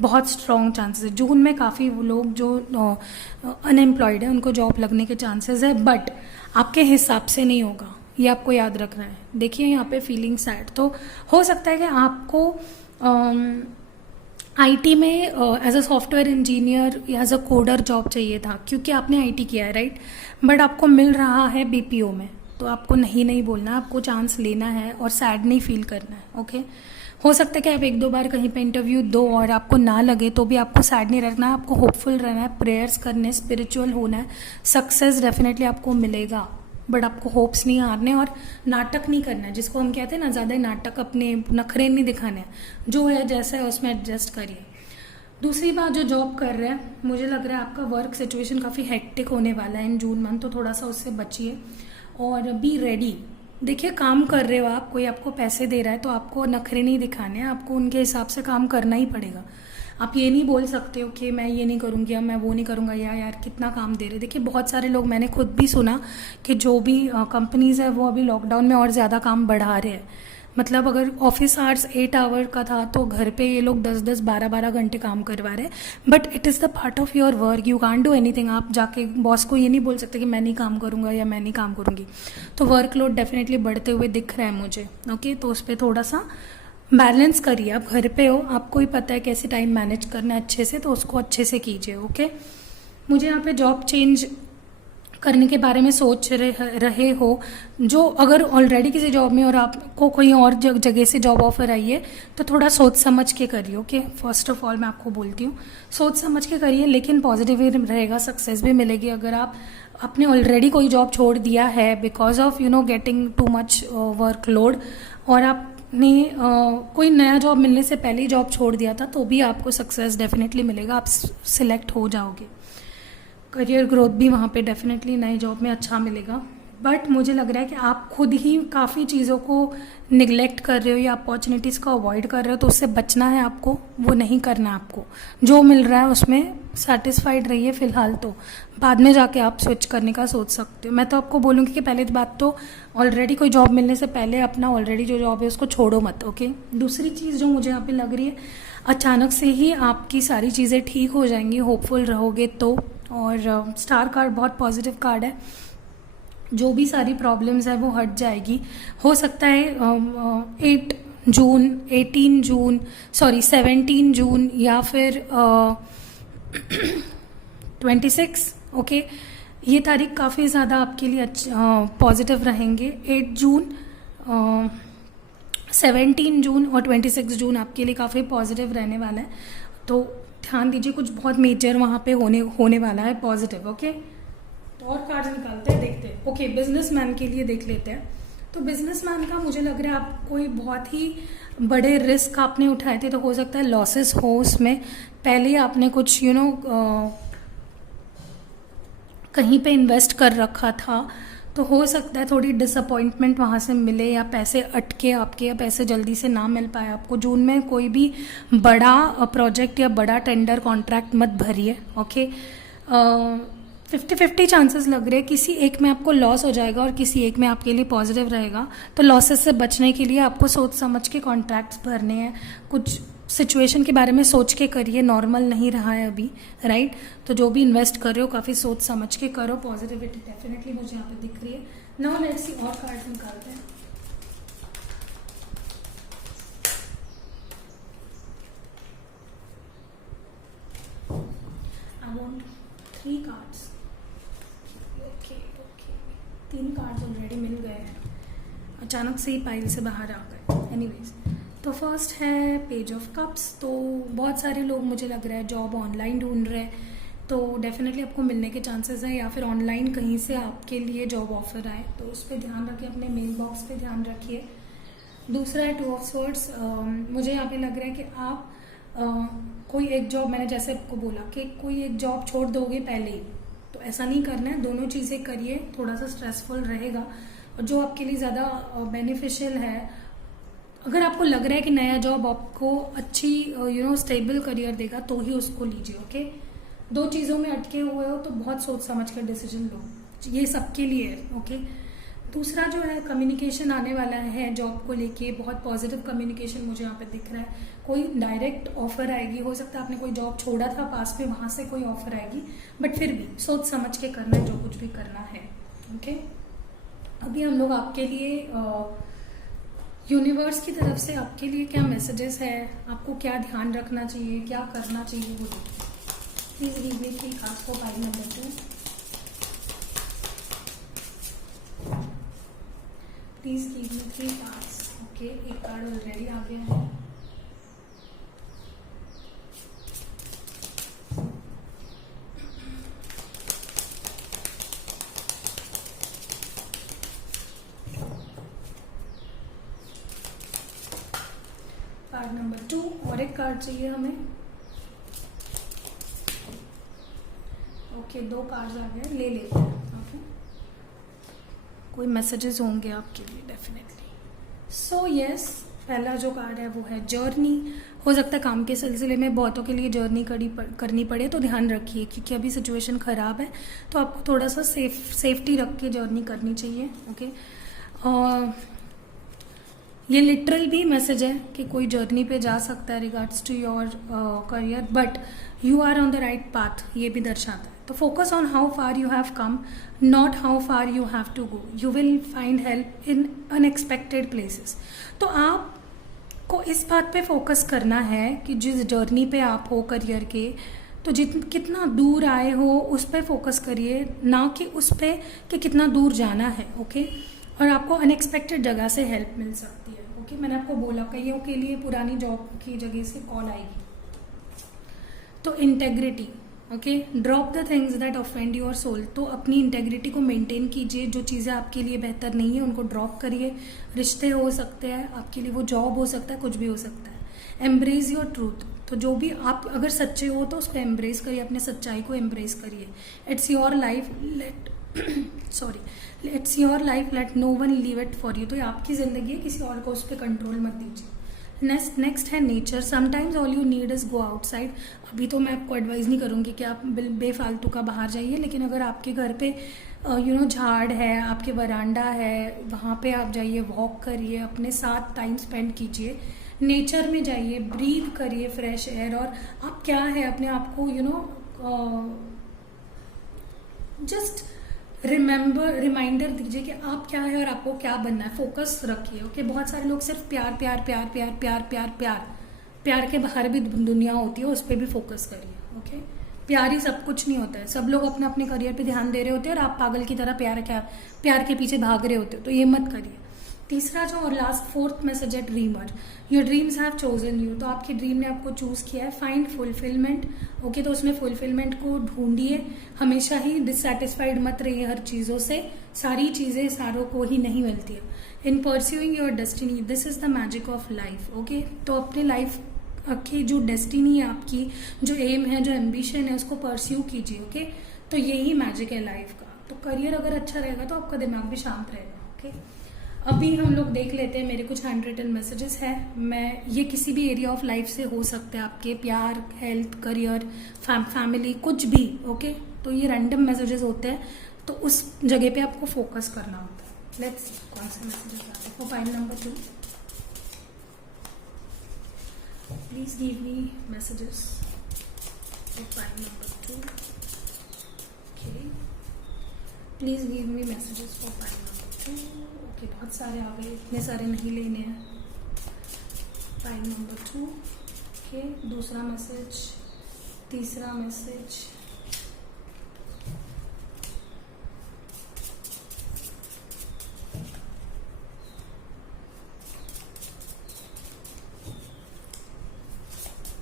बहुत स्ट्रॉन्ग चांसेस है। जून में काफ़ी लोग जो अनएम्प्लॉयड है उनको जॉब लगने के चांसेस है, बट आपके हिसाब से नहीं होगा, ये आपको याद रखना है। देखिए यहाँ पे फीलिंग सैड, तो हो सकता है कि आपको आईटी में एज अ सॉफ्टवेयर इंजीनियर या एज अ कोडर जॉब चाहिए था, क्योंकि आपने आईटी किया है, राइट, बट आपको मिल रहा है बीपीओ में, तो आपको नहीं बोलना, आपको चांस लेना है और सैड नहीं फील करना है। ओके, हो सकता है कि आप 1-2 बार कहीं पे इंटरव्यू दो और आपको ना लगे तो भी आपको सैड नहीं रहना है, आपको होपफुल रहना है, प्रेयर्स करने, स्पिरिचुअल होना है, सक्सेस डेफिनेटली आपको मिलेगा, बट आपको होप्स नहीं हारने और नाटक नहीं करना है, जिसको हम कहते हैं ना, ज़्यादा नाटक, अपने नखरे नहीं दिखाने हैं, जो है जैसा है उसमें एडजस्ट करिए। दूसरी बात, जो जॉब कर रहे हैं, मुझे लग रहा है आपका वर्क सिचुएशन काफ़ी हेक्टिक होने वाला है इन जून मंथ, तो थोड़ा सा उससे बचिए और बी रेडी। देखिए, काम कर रहे हो आप, कोई आपको पैसे दे रहा है तो आपको नखरे नहीं दिखाने हैं, आपको उनके हिसाब से काम करना ही पड़ेगा। आप ये नहीं बोल सकते हो कि मैं ये नहीं करूँगी या मैं वो नहीं करूँगा, या यार कितना काम दे रहे। देखिए, बहुत सारे लोग, मैंने खुद भी सुना कि जो भी कंपनीज़ है वो अभी लॉकडाउन में और ज़्यादा काम बढ़ा रहे हैं। मतलब अगर ऑफिस आवर्स 8 आवर का था तो घर पे ये लोग 10-10, 12-12 घंटे काम करवा रहे हैं, but it is the part of your work, you can't do anything. आप जाके बॉस को ये नहीं बोल सकते कि मैं नहीं काम करूँगा या मैं नहीं काम करूँगी। तो वर्कलोड डेफिनेटली बढ़ते हुए दिख रहा है मुझे। ओके, तो उस पर थोड़ा सा बैलेंस करिए। आप घर पे हो, आपको ही पता है कैसे टाइम मैनेज करना है अच्छे से, तो उसको अच्छे से कीजिए। ओके, मुझे यहाँ पे जॉब चेंज करने के बारे में सोच रहे हो, जो अगर ऑलरेडी किसी जॉब में और आपको कोई और जगह से जॉब ऑफर आई है तो थोड़ा सोच समझ के करिए। ओके, फर्स्ट ऑफ ऑल मैं आपको बोलती हूँ सोच समझ के करिए, लेकिन पॉजिटिव ही रहेगा, सक्सेस भी मिलेगी। अगर आपने ऑलरेडी कोई जॉब छोड़ दिया है because of getting too much workload, और आपने कोई नया जॉब मिलने से पहले ही जॉब छोड़ दिया था, तो भी आपको सक्सेस डेफिनेटली मिलेगा, आप सिलेक्ट हो जाओगे। करियर ग्रोथ भी वहाँ पे डेफिनेटली नई जॉब में अच्छा मिलेगा। बट मुझे लग रहा है कि आप खुद ही काफ़ी चीज़ों को निगलेक्ट कर रहे हो या अपॉर्चुनिटीज़ को अवॉइड कर रहे हो, तो उससे बचना है आपको, वो नहीं करना है आपको। जो मिल रहा है उसमें सेटिस्फाइड रहिए फ़िलहाल, तो बाद में जाके आप स्विच करने का सोच सकते हो। मैं तो आपको बोलूँगी कि पहले बात तो ऑलरेडी कोई जॉब मिलने से पहले अपना ऑलरेडी जो जॉब है उसको छोड़ो मत। ओके, दूसरी चीज़ जो मुझे यहाँ पे लग रही है, अचानक से ही आपकी सारी चीज़ें ठीक हो जाएंगी, होपफुल रहोगे तो। और स्टार कार्ड बहुत पॉजिटिव कार्ड है, जो भी सारी प्रॉब्लम्स है वो हट जाएगी। हो सकता है 17 जून या फिर 26। ओके, ये तारीख काफ़ी ज़्यादा आपके लिए पॉजिटिव रहेंगे। 8 जून, 17 जून और 26 जून आपके लिए काफ़ी पॉजिटिव रहने वाला है, तो ध्यान दीजिए, कुछ बहुत मेजर वहाँ पे होने वाला है पॉजिटिव। ओके, तो और कार्ड निकालते हैं, देखते हैं। ओके, बिजनेसमैन के लिए देख लेते हैं। तो बिजनेसमैन का मुझे लग रहा है आप कोई बहुत ही बड़े रिस्क आपने उठाए थे, तो हो सकता है लॉसेस हो उसमें। पहले आपने कुछ कहीं पे इन्वेस्ट कर रखा था, तो हो सकता है थोड़ी डिसअपॉइंटमेंट वहाँ से मिले, या पैसे अटके आपके, या पैसे जल्दी से ना मिल पाए आपको। जून में कोई भी बड़ा प्रोजेक्ट या बड़ा टेंडर कॉन्ट्रैक्ट मत भरिए। ओके, 50-50 चांसेस लग रहे हैं, किसी एक में आपको लॉस हो जाएगा और किसी एक में आपके लिए पॉजिटिव रहेगा। तो लॉसेस से बचने के लिए आपको सोच समझ के कॉन्ट्रैक्ट्स भरने हैं, कुछ सिचुएशन के बारे में सोच के करिए, नॉर्मल नहीं रहा है अभी, राइट। तो जो भी इन्वेस्ट कर रहे हो काफ़ी सोच समझ के करो, पॉजिटिविटी डेफिनेटली मुझे यहाँ पे दिख रही है। नाउ लेट्स सी और कार्ड्स निकालते हैं। I want 3 cards. Okay, 3 cards already मिल गए हैं, अचानक से ही पाइल से बाहर आ गए। एनीवेज, तो फर्स्ट है पेज ऑफ कप्स। तो बहुत सारे लोग मुझे लग रहा है जॉब ऑनलाइन ढूंढ रहे हैं, तो डेफिनेटली आपको मिलने के चांसेस हैं, या फिर ऑनलाइन कहीं से आपके लिए जॉब ऑफर आए, तो उस पर ध्यान रखिए, अपने मेल बॉक्स पे ध्यान रखिए। दूसरा है 2 ऑफ स्वॉर्ड्स। मुझे यहाँ पे लग रहा है कि आप कोई एक जॉब, मैंने जैसे आपको बोला कि कोई एक जॉब छोड़ दोगे पहले ही, तो ऐसा नहीं करना है, दोनों चीज़ें करिए, थोड़ा सा स्ट्रेसफुल रहेगा। और जो आपके लिए ज़्यादा बेनिफिशियल है, अगर आपको लग रहा है कि नया जॉब आपको अच्छी स्टेबल करियर देगा, तो ही उसको लीजिए। ओके, 2 चीज़ों में अटके हुए हो तो बहुत सोच समझ कर डिसीजन लो, ये सबके लिए है। ओके, दूसरा जो है कम्युनिकेशन आने वाला है जॉब को लेके, बहुत पॉजिटिव कम्युनिकेशन मुझे यहाँ पे दिख रहा है। कोई डायरेक्ट ऑफर आएगी, हो सकता है आपने कोई जॉब छोड़ा था पास में, वहाँ से कोई ऑफर आएगी, बट फिर भी सोच समझ के करना है जो कुछ भी करना है। ओके, अभी हम लोग आपके लिए यूनिवर्स की तरफ से आपके लिए क्या मैसेजेस है, आपको क्या ध्यान रखना चाहिए, क्या करना चाहिए, वो देखिए। Please read me 3 cards for pile number 2। Please give me 3 cards. Okay, एक कार्ड ऑलरेडी आ गया है। कार्ड नंबर 2, और एक कार्ड चाहिए हमें। ओके, 2 कार्ड्स आ गए, ले लेते हैं। ओके, कोई मैसेजेस होंगे आपके लिए डेफिनेटली। सो यस, पहला जो कार्ड है वो है जर्नी। हो सकता है काम के सिलसिले में बहुतों के लिए जर्नी करनी पड़े, तो ध्यान रखिए, क्योंकि अभी सिचुएशन ख़राब है, तो आपको थोड़ा सा सेफ्टी रख के जर्नी करनी चाहिए। ओके, ये लिटरल भी मैसेज है कि कोई जर्नी पे जा सकता है regards to your career, but you are on the right path, ये भी दर्शाता है। तो focus on how far you have come, not how far you have to go. You will find help in unexpected places. तो आपको इस बात पे फोकस करना है कि जिस जर्नी पे आप हो करियर के, तो कितना दूर आए हो उस पर फोकस करिए, ना कि उस पर कि कितना दूर जाना है। ओके, और आपको अनएक्सपेक्टेड जगह से हेल्प मिल सकती है। ओके, मैंने आपको बोला कईयों के लिए पुरानी जॉब की जगह से कॉल आएगी। तो integrity, okay, drop the things that offend your soul. तो अपनी इंटेग्रिटी को मेंटेन कीजिए, जो चीज़ें आपके लिए बेहतर नहीं है उनको ड्रॉप करिए। रिश्ते हो सकते हैं आपके लिए, वो जॉब हो सकता है, कुछ भी हो सकता है। एम्ब्रेस योर ट्रूथ, तो जो भी आप अगर सच्चे हो तो उसको एम्ब्रेस करिए, अपने सच्चाई को एम्ब्रेस करिए। It's your life, let sorry it's your life, let no one live it for you. तो ये आपकी ज़िंदगी है, किसी और को उस पर कंट्रोल मत दीजिए। नेक्स्ट है nature. Sometimes all you need is go outside. अभी तो मैं आपको एडवाइज़ नहीं करूँगी कि आप बेफालतू का बाहर जाइए, लेकिन अगर आपके घर पे झाड़ है, आपके वरांडा है, वहाँ पे आप जाइए, वॉक करिए, अपने साथ टाइम स्पेंड कीजिए, नेचर में जाइए, ब्रीथ करिए फ्रेश एयर। और आप क्या है अपने आप को जस्ट रिमाइंडर दीजिए कि आप क्या है और आपको क्या बनना है। फोकस रखिए। ओके, बहुत सारे लोग सिर्फ प्यार प्यार प्यार प्यार प्यार प्यार प्यार प्यार के बाहर भी दुनिया होती है, उस पर भी फोकस करिए। ओके, प्यार ही सब कुछ नहीं होता है। सब लोग अपने अपने करियर पे ध्यान दे रहे होते हैं और आप पागल की तरह प्यार के पीछे भाग रहे होते हो, तो ये मत करिए। तीसरा जो और लास्ट फोर्थ मैसेज है dreamer. Your dreams have chosen you. तो आपके ड्रीम ने आपको चूज किया है। Find fulfilment. ओके, तो उसमें फुलफिलमेंट को ढूंढिए। हमेशा ही डिससेटिस्फाइड मत रहिए हर चीज़ों से। सारी चीज़ें सारों को ही नहीं मिलती है। इन pursuing your destiny, this is the magic of life. Okay, तो अपने लाइफ की जो डेस्टिनी है आपकी, जो एम है, जो एम्बिशन है, उसको परस्यू कीजिए। ओके, तो यही मैजिक है लाइफ का। तो करियर अगर अच्छा रहेगा तो आपका दिमाग भी शांत रहेगा। ओके, अभी हम लोग देख लेते हैं, मेरे कुछ हैंड रिटन मैसेजेस है। मैं ये किसी भी एरिया ऑफ लाइफ से हो सकते हैं, आपके प्यार, हेल्थ, करियर, फैमिली, कुछ भी। ओके, तो ये रैंडम मैसेजेस होते हैं, तो उस जगह पे आपको फोकस करना होता है। लेट्स कौन से मैसेजेस आते हैं। For file number 2, please give me messages for file number 2। Okay, please give me messages for file number 2। Okay, बहुत सारे आ गए, इतने सारे नहीं लेने हैं। File number 2। ओके, दूसरा मैसेज, तीसरा मैसेज,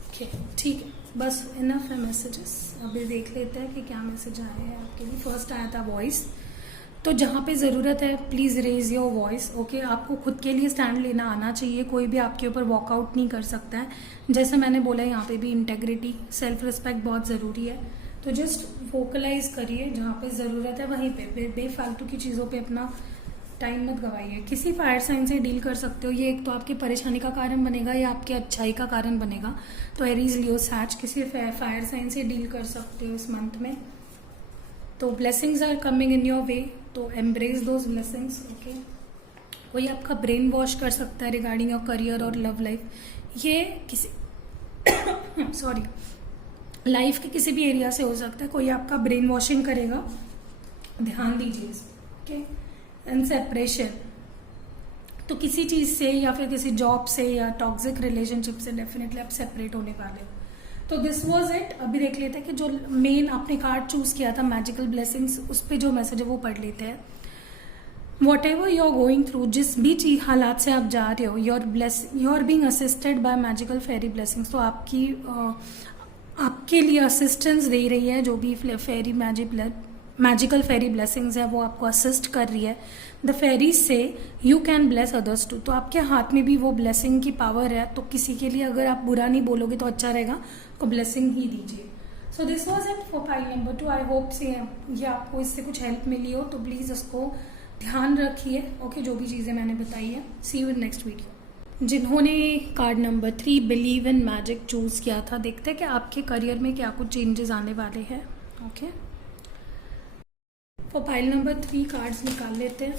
ओके, ठीक है, बस इनफ है मैसेजेस। अभी देख लेते हैं कि क्या मैसेज आया है आपके लिए। फर्स्ट आया था वॉइस। तो जहाँ पे ज़रूरत है please raise your voice. Okay, आपको खुद के लिए स्टैंड लेना आना चाहिए। कोई भी आपके ऊपर वॉकआउट नहीं कर सकता है। जैसे मैंने बोला, यहाँ पे भी इंटेग्रिटी, सेल्फ रिस्पेक्ट बहुत ज़रूरी है। तो जस्ट वोकलाइज करिए, जहाँ पे ज़रूरत है वहीं पे, बेफालतू की चीज़ों पे अपना टाइम मत गवाइए। किसी फायर साइन से डील कर सकते हो, ये एक तो आपकी परेशानी का कारण बनेगा या आपकी अच्छाई का कारण बनेगा। तो एरीज, लियो, सैच, किसी फायर साइन से डील कर सकते हो इस मंथ में। तो blessings are coming in your way, तो एम्ब्रेस दोज ब्लेसिंग्स। ओके, कोई आपका ब्रेन वॉश कर सकता है रिगार्डिंग योर करियर और लव लाइफ। ये किसी सॉरी लाइफ के किसी भी एरिया से हो सकता है, कोई आपका ब्रेन वॉशिंग करेगा, ध्यान दीजिए इस। ओके, एंड सेपरेशन, तो किसी चीज़ से या फिर किसी जॉब से या टॉक्सिक रिलेशनशिप से डेफिनेटली आप सेपरेट होने वाले हो। तो दिस वॉज इट। अभी देख लेते हैं कि जो मेन आपने कार्ड चूज किया था मैजिकल ब्लेसिंग्स, उस पर जो मैसेज है वो पढ़ लेते हैं। Whatever you are going through, जिस भी चीज हालात से आप जा रहे हो, you are being assisted by magical fairy blessings. तो आपके लिए असिस्टेंस दे रही है जो भी फेरी मैजिकल फेरी ब्लेसिंग्स है, वो आपको असिस्ट कर रही है। द फेरी से you can bless others too. तो आपके हाथ में भी वो ब्लेसिंग की पावर है, तो किसी के लिए अगर आप बुरा नहीं बोलोगे तो अच्छा रहेगा, तो ब्लेसिंग ही दीजिए। So this was it for file number 2। I hope से ये आपको इससे कुछ हेल्प मिली हो, तो प्लीज़ उसको ध्यान रखिए। ओके, जो भी चीज़ें मैंने बताई है। सी यू इन नेक्स्ट वीडियो। जिन्होंने card number 3 believe in magic choose किया था, देखते हैं कि आपके करियर में क्या कुछ चेंजेस आने वाले हैं। Okay, for file number 3 cards निकाल लेते हैं।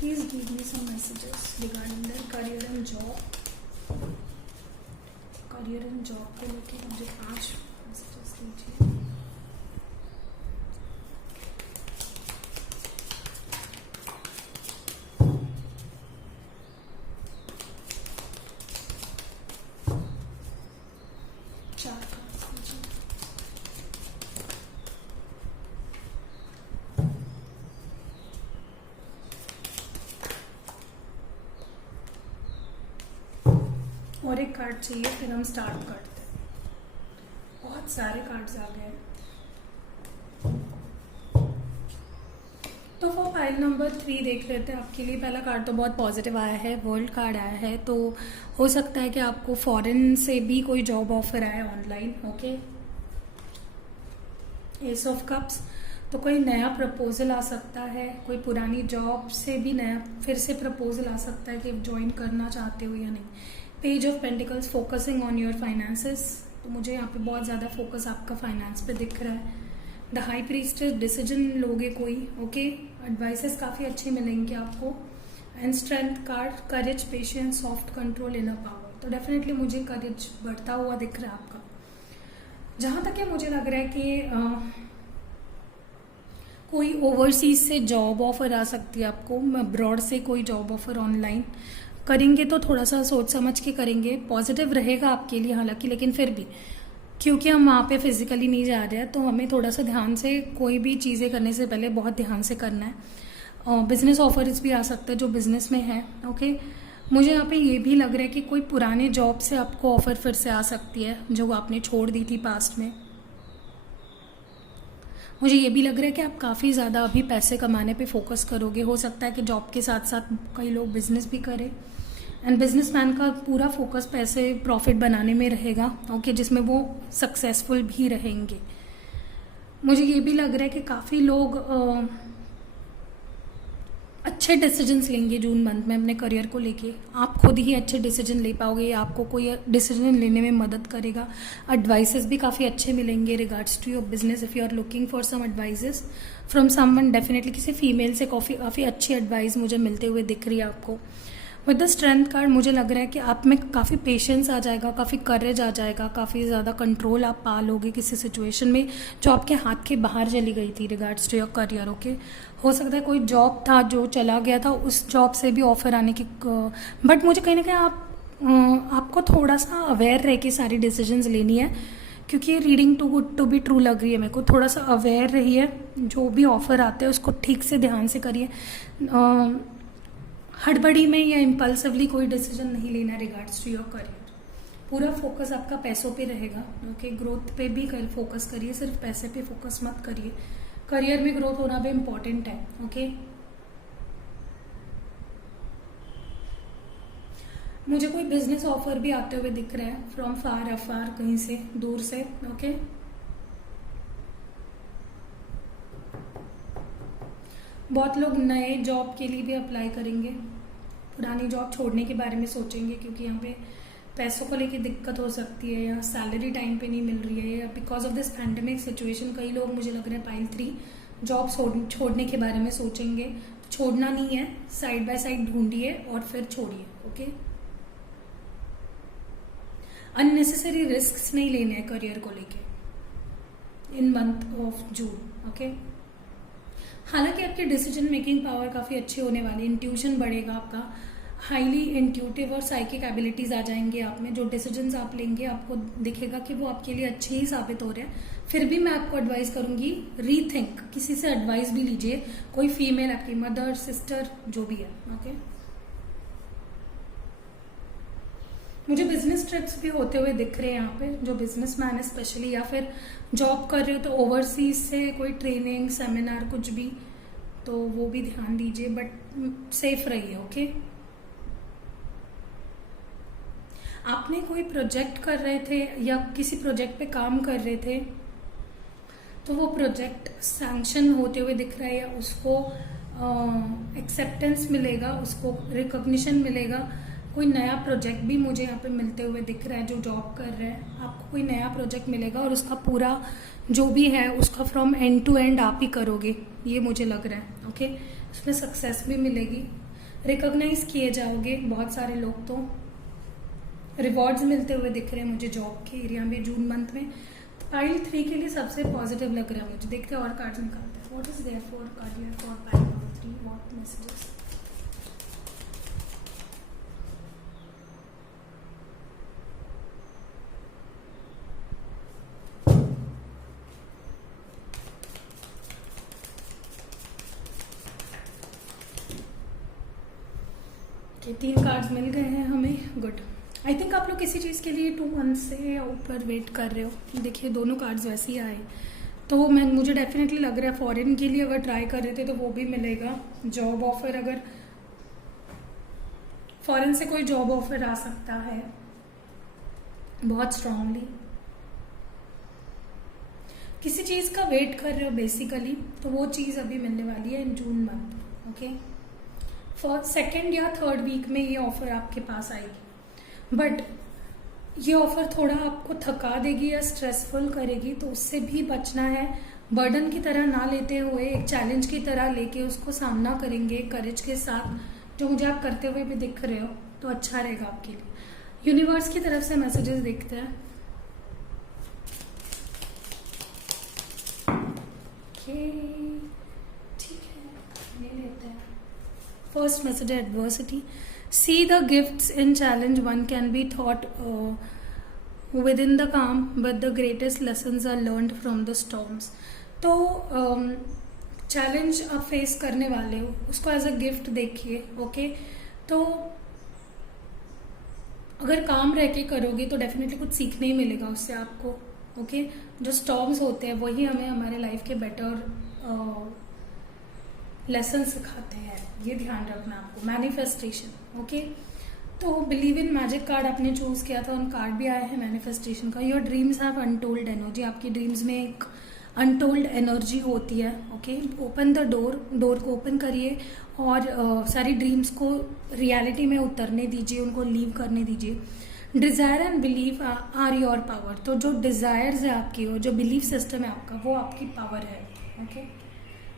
Please give me some messages regarding their career and job. Career and job को लेकर मुझे 5 मैसेजेस दीजिए। चार कार्ड्स और एक कार्ड चाहिए, फिर हम स्टार्ट करते हैं। बहुत सारे कार्ड्स आ गए हैं। तो फॉर पाइल नंबर 3 देख लेते हैं आपके लिए। पहला कार्ड तो बहुत पॉजिटिव आया है, वर्ल्ड कार्ड आया है। तो हो सकता है कि आपको फॉरेन से भी कोई जॉब ऑफर आए online. Okay, S of cups, तो कोई नया प्रपोजल आ सकता है, कोई पुरानी जॉब से भी नया फिर से प्रपोजल आ सकता है कि ज्वाइन करना चाहते हो या नहीं। Page of pentacles, focusing on your finances, तो मुझे यहाँ पे बहुत ज़्यादा फोकस आपका फाइनेंस पे दिख रहा है। द हाई प्रीस्टेस, डिसीजन लोगे कोई। ओके, एडवाइसेस काफ़ी अच्छे मिलेंगे आपको। And strength card, courage, patience, soft control, inner power, तो डेफिनेटली मुझे करेज बढ़ता हुआ दिख रहा है आपका। जहाँ तक है मुझे लग रहा है कि कोई ओवरसीज से जॉब ऑफर आ सकती है आपको, अब्रॉड से कोई जॉब ऑफर ऑनलाइन करेंगे तो थोड़ा सा सोच समझ के करेंगे। पॉजिटिव रहेगा आपके लिए हालांकि, लेकिन फिर भी क्योंकि हम वहाँ पे फिजिकली नहीं जा रहे हैं तो हमें थोड़ा सा ध्यान से कोई भी चीज़ें करने से पहले बहुत ध्यान से करना है। बिजनेस ऑफर्स भी आ सकते हैं जो बिजनेस में है। ओके, मुझे यहाँ पे ये भी लग रहा है कि कोई पुराने जॉब से आपको ऑफर फिर से आ सकती है जो आपने छोड़ दी थी पास्ट में। मुझे ये भी लग रहा है कि आप काफ़ी ज़्यादा अभी पैसे कमाने पे फोकस करोगे। हो सकता है कि जॉब के साथ साथ कई लोग बिजनेस भी करें। एंड बिजनेसमैन का पूरा फोकस पैसे प्रॉफिट बनाने में रहेगा। ओके, जिसमें वो सक्सेसफुल भी रहेंगे। मुझे ये भी लग रहा है कि काफ़ी लोग अच्छे डिसीजंस लेंगे जून मंथ में अपने करियर को लेके। आप खुद ही अच्छे डिसीजन ले पाओगे या आपको कोई डिसीजन लेने में मदद करेगा। एडवाइसेस भी काफ़ी अच्छे मिलेंगे regards to your business. If you are looking for some advices from someone, definitely किसी फीमेल से काफ़ी अच्छी एडवाइस मुझे मिलते हुए दिख रही है आपको। विद द स्ट्रेंथ कार्ड मुझे लग रहा है कि आप में काफ़ी पेशेंस आ जाएगा, काफ़ी करेज आ जाएगा, काफ़ी ज़्यादा कंट्रोल आप पा लोगे किसी सिचुएशन में जो आपके हाथ के बाहर चली गई थी regards to your career. Okay, हो सकता है कोई जॉब था जो चला गया था, उस जॉब से भी ऑफर आने की, बट मुझे कहीं ना कहीं आपको थोड़ा सा अवेयर रह के सारी डिसीजंस लेनी है, क्योंकि ये reading too good to be true लग रही है मेरे को। थोड़ा सा अवेयर रहिए, जो भी ऑफर आते हैं उसको ठीक से ध्यान से करिए। हड़बड़ी में या इम्पल्सिवली कोई डिसीजन नहीं लेना रिगार्ड्स टू योर करियर। पूरा फोकस आपका पैसों पे रहेगा। ओके, ग्रोथ पे भी फोकस करिए, सिर्फ पैसे पे फोकस मत करिए। करियर में ग्रोथ होना भी इम्पोर्टेंट है। ओके, मुझे कोई बिजनेस ऑफर भी आते हुए दिख रहा है फ्रॉम फार अफार, कहीं से दूर से। ओके, बहुत लोग नए जॉब के लिए भी अप्लाई करेंगे, पुरानी जॉब छोड़ने के बारे में सोचेंगे, क्योंकि यहाँ पे पैसों को लेके दिक्कत हो सकती है या सैलरी टाइम पे नहीं मिल रही है, या because of this pandemic situation कई लोग मुझे लग रहा है पाइल 3 जॉब छोड़ने के बारे में सोचेंगे। तो छोड़ना नहीं है, साइड बाय साइड ढूंढिए और फिर छोड़िए। ओके, अननेसेसरी रिस्क नहीं लेने हैं करियर को लेके इन मंथ ऑफ जून। ओके, हालांकि आपकी डिसीजन मेकिंग पावर काफ़ी अच्छी होने वाली है, इंट्यूशन बढ़ेगा आपका, हाईली इंट्यूटिव और साइकिक एबिलिटीज आ जाएंगे आप में। जो डिसीजंस आप लेंगे आपको दिखेगा कि वो आपके लिए अच्छे ही साबित हो रहे हैं। फिर भी मैं आपको एडवाइस करूंगी, रीथिंक, किसी से एडवाइस भी लीजिए, कोई फीमेल, आपकी मदर, सिस्टर, जो भी है। ओके, मुझे बिजनेस ट्रिप्स भी होते हुए दिख रहे हैं यहाँ पे, जो बिजनेसमैन है स्पेशली, या फिर जॉब कर रहे हो तो ओवरसीज से कोई ट्रेनिंग, सेमिनार, कुछ भी, तो वो भी ध्यान दीजिए, बट सेफ रहिए। ओके, आपने कोई प्रोजेक्ट कर रहे थे या किसी प्रोजेक्ट पे काम कर रहे थे, तो वो प्रोजेक्ट सैंक्शन होते हुए दिख रहा है, या उसको एक्सेप्टेंस मिलेगा, उसको रिकॉग्निशन मिलेगा। कोई नया प्रोजेक्ट भी मुझे यहाँ पे मिलते हुए दिख रहा है। जो जॉब कर रहे हैं आपको कोई नया प्रोजेक्ट मिलेगा और उसका पूरा जो भी है उसका फ्रॉम एंड टू एंड आप ही करोगे, ये मुझे लग रहा है। ओके, उसमें सक्सेस भी मिलेगी, रिकॉग्नाइज किए जाओगे बहुत सारे लोग, तो रिवॉर्ड्स मिलते हुए दिख रहे हैं मुझे जॉब के एरिया में जून मंथ में। पाइल 3 के लिए सबसे पॉजिटिव लग रहा है मुझे। देखते हैं और कार्ड्स निकालते हैं। What is there for career for pile number 3, what messages. Okay, 3 cards मिल गए हैं हमें, गुड। आई थिंक आप लोग किसी चीज़ के लिए 2 मंथ से ऊपर वेट कर रहे हो। देखिए दोनों कार्ड्स वैसे ही आए, तो मुझे डेफिनेटली लग रहा है फॉरेन के लिए अगर ट्राई कर रहे थे तो वो भी मिलेगा। जॉब ऑफर, अगर फॉरेन से कोई जॉब ऑफर आ सकता है बहुत स्ट्रांगली। किसी चीज़ का वेट कर रहे हो बेसिकली, तो वो चीज़ अभी मिलने वाली है in June month. Okay, for 2nd या 3rd वीक में ये ऑफर आपके पास आएगी, बट ये ऑफर थोड़ा आपको थका देगी या स्ट्रेसफुल करेगी, तो उससे भी बचना है। बर्डन की तरह ना लेते हुए एक चैलेंज की तरह लेके उसको सामना करेंगे करेज के साथ, जो मुझे आप करते हुए भी दिख रहे हो, तो अच्छा रहेगा आपके लिए। यूनिवर्स की तरफ से मैसेजेस देखते हैं। ठीक है, ले लेते हैं। फर्स्ट मैसेज है adversity. See the gifts in challenge one can be taught within the calm, but the greatest lessons are learned from the storms. तो चैलेंज आप फेस करने वाले हो, उसको एज अ गिफ्ट देखिए। ओके, तो अगर काम रह के करोगे तो डेफिनेटली कुछ सीखने ही मिलेगा उससे आपको। ओके, जो स्टॉर्म्स होते हैं वही हमें हमारे लाइफ के बेटर लेसन सिखाते हैं, ये ध्यान रखना आपको। मैनिफेस्टेशन, ओके, तो बिलीव इन मैजिक कार्ड आपने चूज किया था, उन कार्ड भी आया है मैनिफेस्टेशन का। Your dreams have untold energy. आपकी ड्रीम्स में एक अनटोल्ड एनर्जी होती है। ओके, ओपन द डोर को ओपन करिए और सारी ड्रीम्स को रियलिटी में उतरने दीजिए, उनको लीव करने दीजिए। Desire and believe are your power. तो जो डिजायर्स है आपकी और जो बिलीफ सिस्टम है आपका, वो आपकी पावर है। ओके,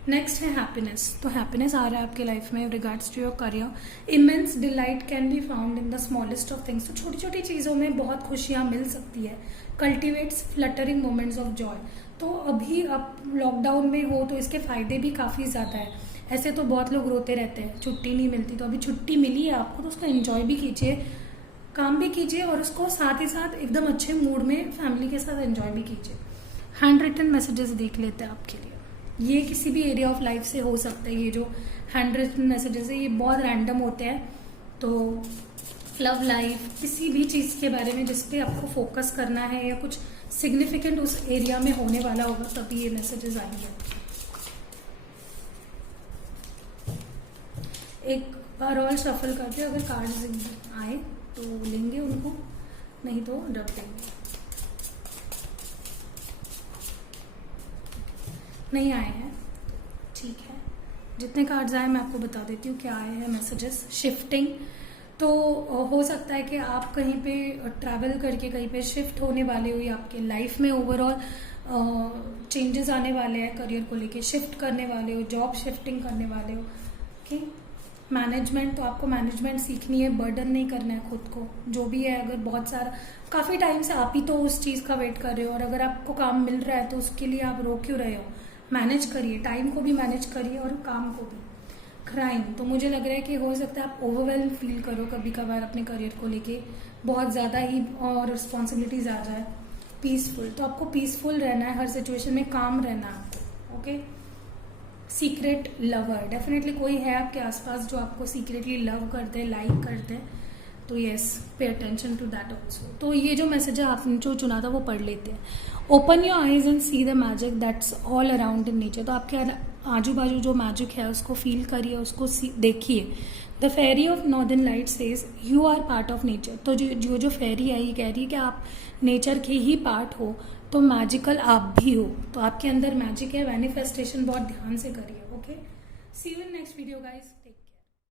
नेक्स्ट है हैप्पीनेस। तो हैप्पीनेस आ रहा है आपके लाइफ में regards to your career. Immense delight can be found in the smallest of things. तो छोटी छोटी चीज़ों में बहुत खुशियाँ मिल सकती है। Cultivates fluttering moments of Joy. तो अभी आप लॉकडाउन में हो तो इसके फायदे भी काफ़ी ज़्यादा है। ऐसे तो बहुत लोग रोते रहते हैं छुट्टी नहीं मिलती, तो अभी छुट्टी मिली है आपको, तो उसको एंजॉय भी कीजिए, काम भी कीजिए और उसको साथ ही साथ एकदम अच्छे मूड में फैमिली के साथ एंजॉय भी कीजिए। हैंड रिटन मैसेजेस देख लेते हैं आपके लिए। ये किसी भी एरिया ऑफ लाइफ से हो सकता है। ये जो हैंड रिटन मैसेजेस है ये बहुत रैंडम होते हैं, तो लव लाइफ, किसी भी चीज़ के बारे में जिस पे आपको फोकस करना है या कुछ सिग्निफिकेंट उस एरिया में होने वाला होगा, तभी ये मैसेजेस आएंगे। एक बार और शफल करते, अगर कार्ड्स आए तो लेंगे उनको, नहीं तो रख देंगे। नहीं आए हैं, ठीक है। जितने कार्ड्स आए मैं आपको बता देती हूँ क्या आए हैं मैसेजेस। शिफ्टिंग, तो हो सकता है कि आप कहीं पे ट्रैवल करके कहीं पे शिफ्ट होने वाले हो, या आपके लाइफ में ओवरऑल चेंजेस आने वाले हैं, करियर को लेके शिफ्ट करने वाले हो, जॉब शिफ्टिंग करने वाले हो। ओके, मैनेजमेंट, तो आपको मैनेजमेंट सीखनी है, बर्डन नहीं करना है खुद को। जो भी है, अगर बहुत सारा काफ़ी टाइम से आप ही तो उस चीज़ का वेट कर रहे हो, और अगर आपको काम मिल रहा है तो उसके लिए आप रोक क्यों रहे हो। मैनेज करिए, टाइम को भी मैनेज करिए और काम को भी। क्राइम, तो मुझे लग रहा है कि हो सकता है आप ओवरवेल्म फील करो कभी कभार अपने करियर को लेके, बहुत ज़्यादा ही और रिस्पॉन्सिबिलिटीज आ जाए। पीसफुल, तो आपको पीसफुल रहना है, हर सिचुएशन में काम रहना है आपको। ओके, सीक्रेट लवर, डेफिनेटली कोई है आपके आसपास जो आपको सीक्रेटली लव करते हैं, लाइक करते हैं, तो yes, pay attention to that also. तो ये जो मैसेज है आपने जो चुना था वो पढ़ लेते हैं। Open your eyes and see the magic that's all around in nature. तो आपके आजू बाजू जो मैजिक है उसको फील करिए, उसको देखिए। The fairy of northern light says you are part of nature. तो जो फेरी है ये कह रही है कि आप नेचर के ही पार्ट हो, तो मैजिकल आप भी हो, तो आपके अंदर मैजिक है। मैनिफेस्टेशन बहुत ध्यान से करिए। Okay, see you in next video guys.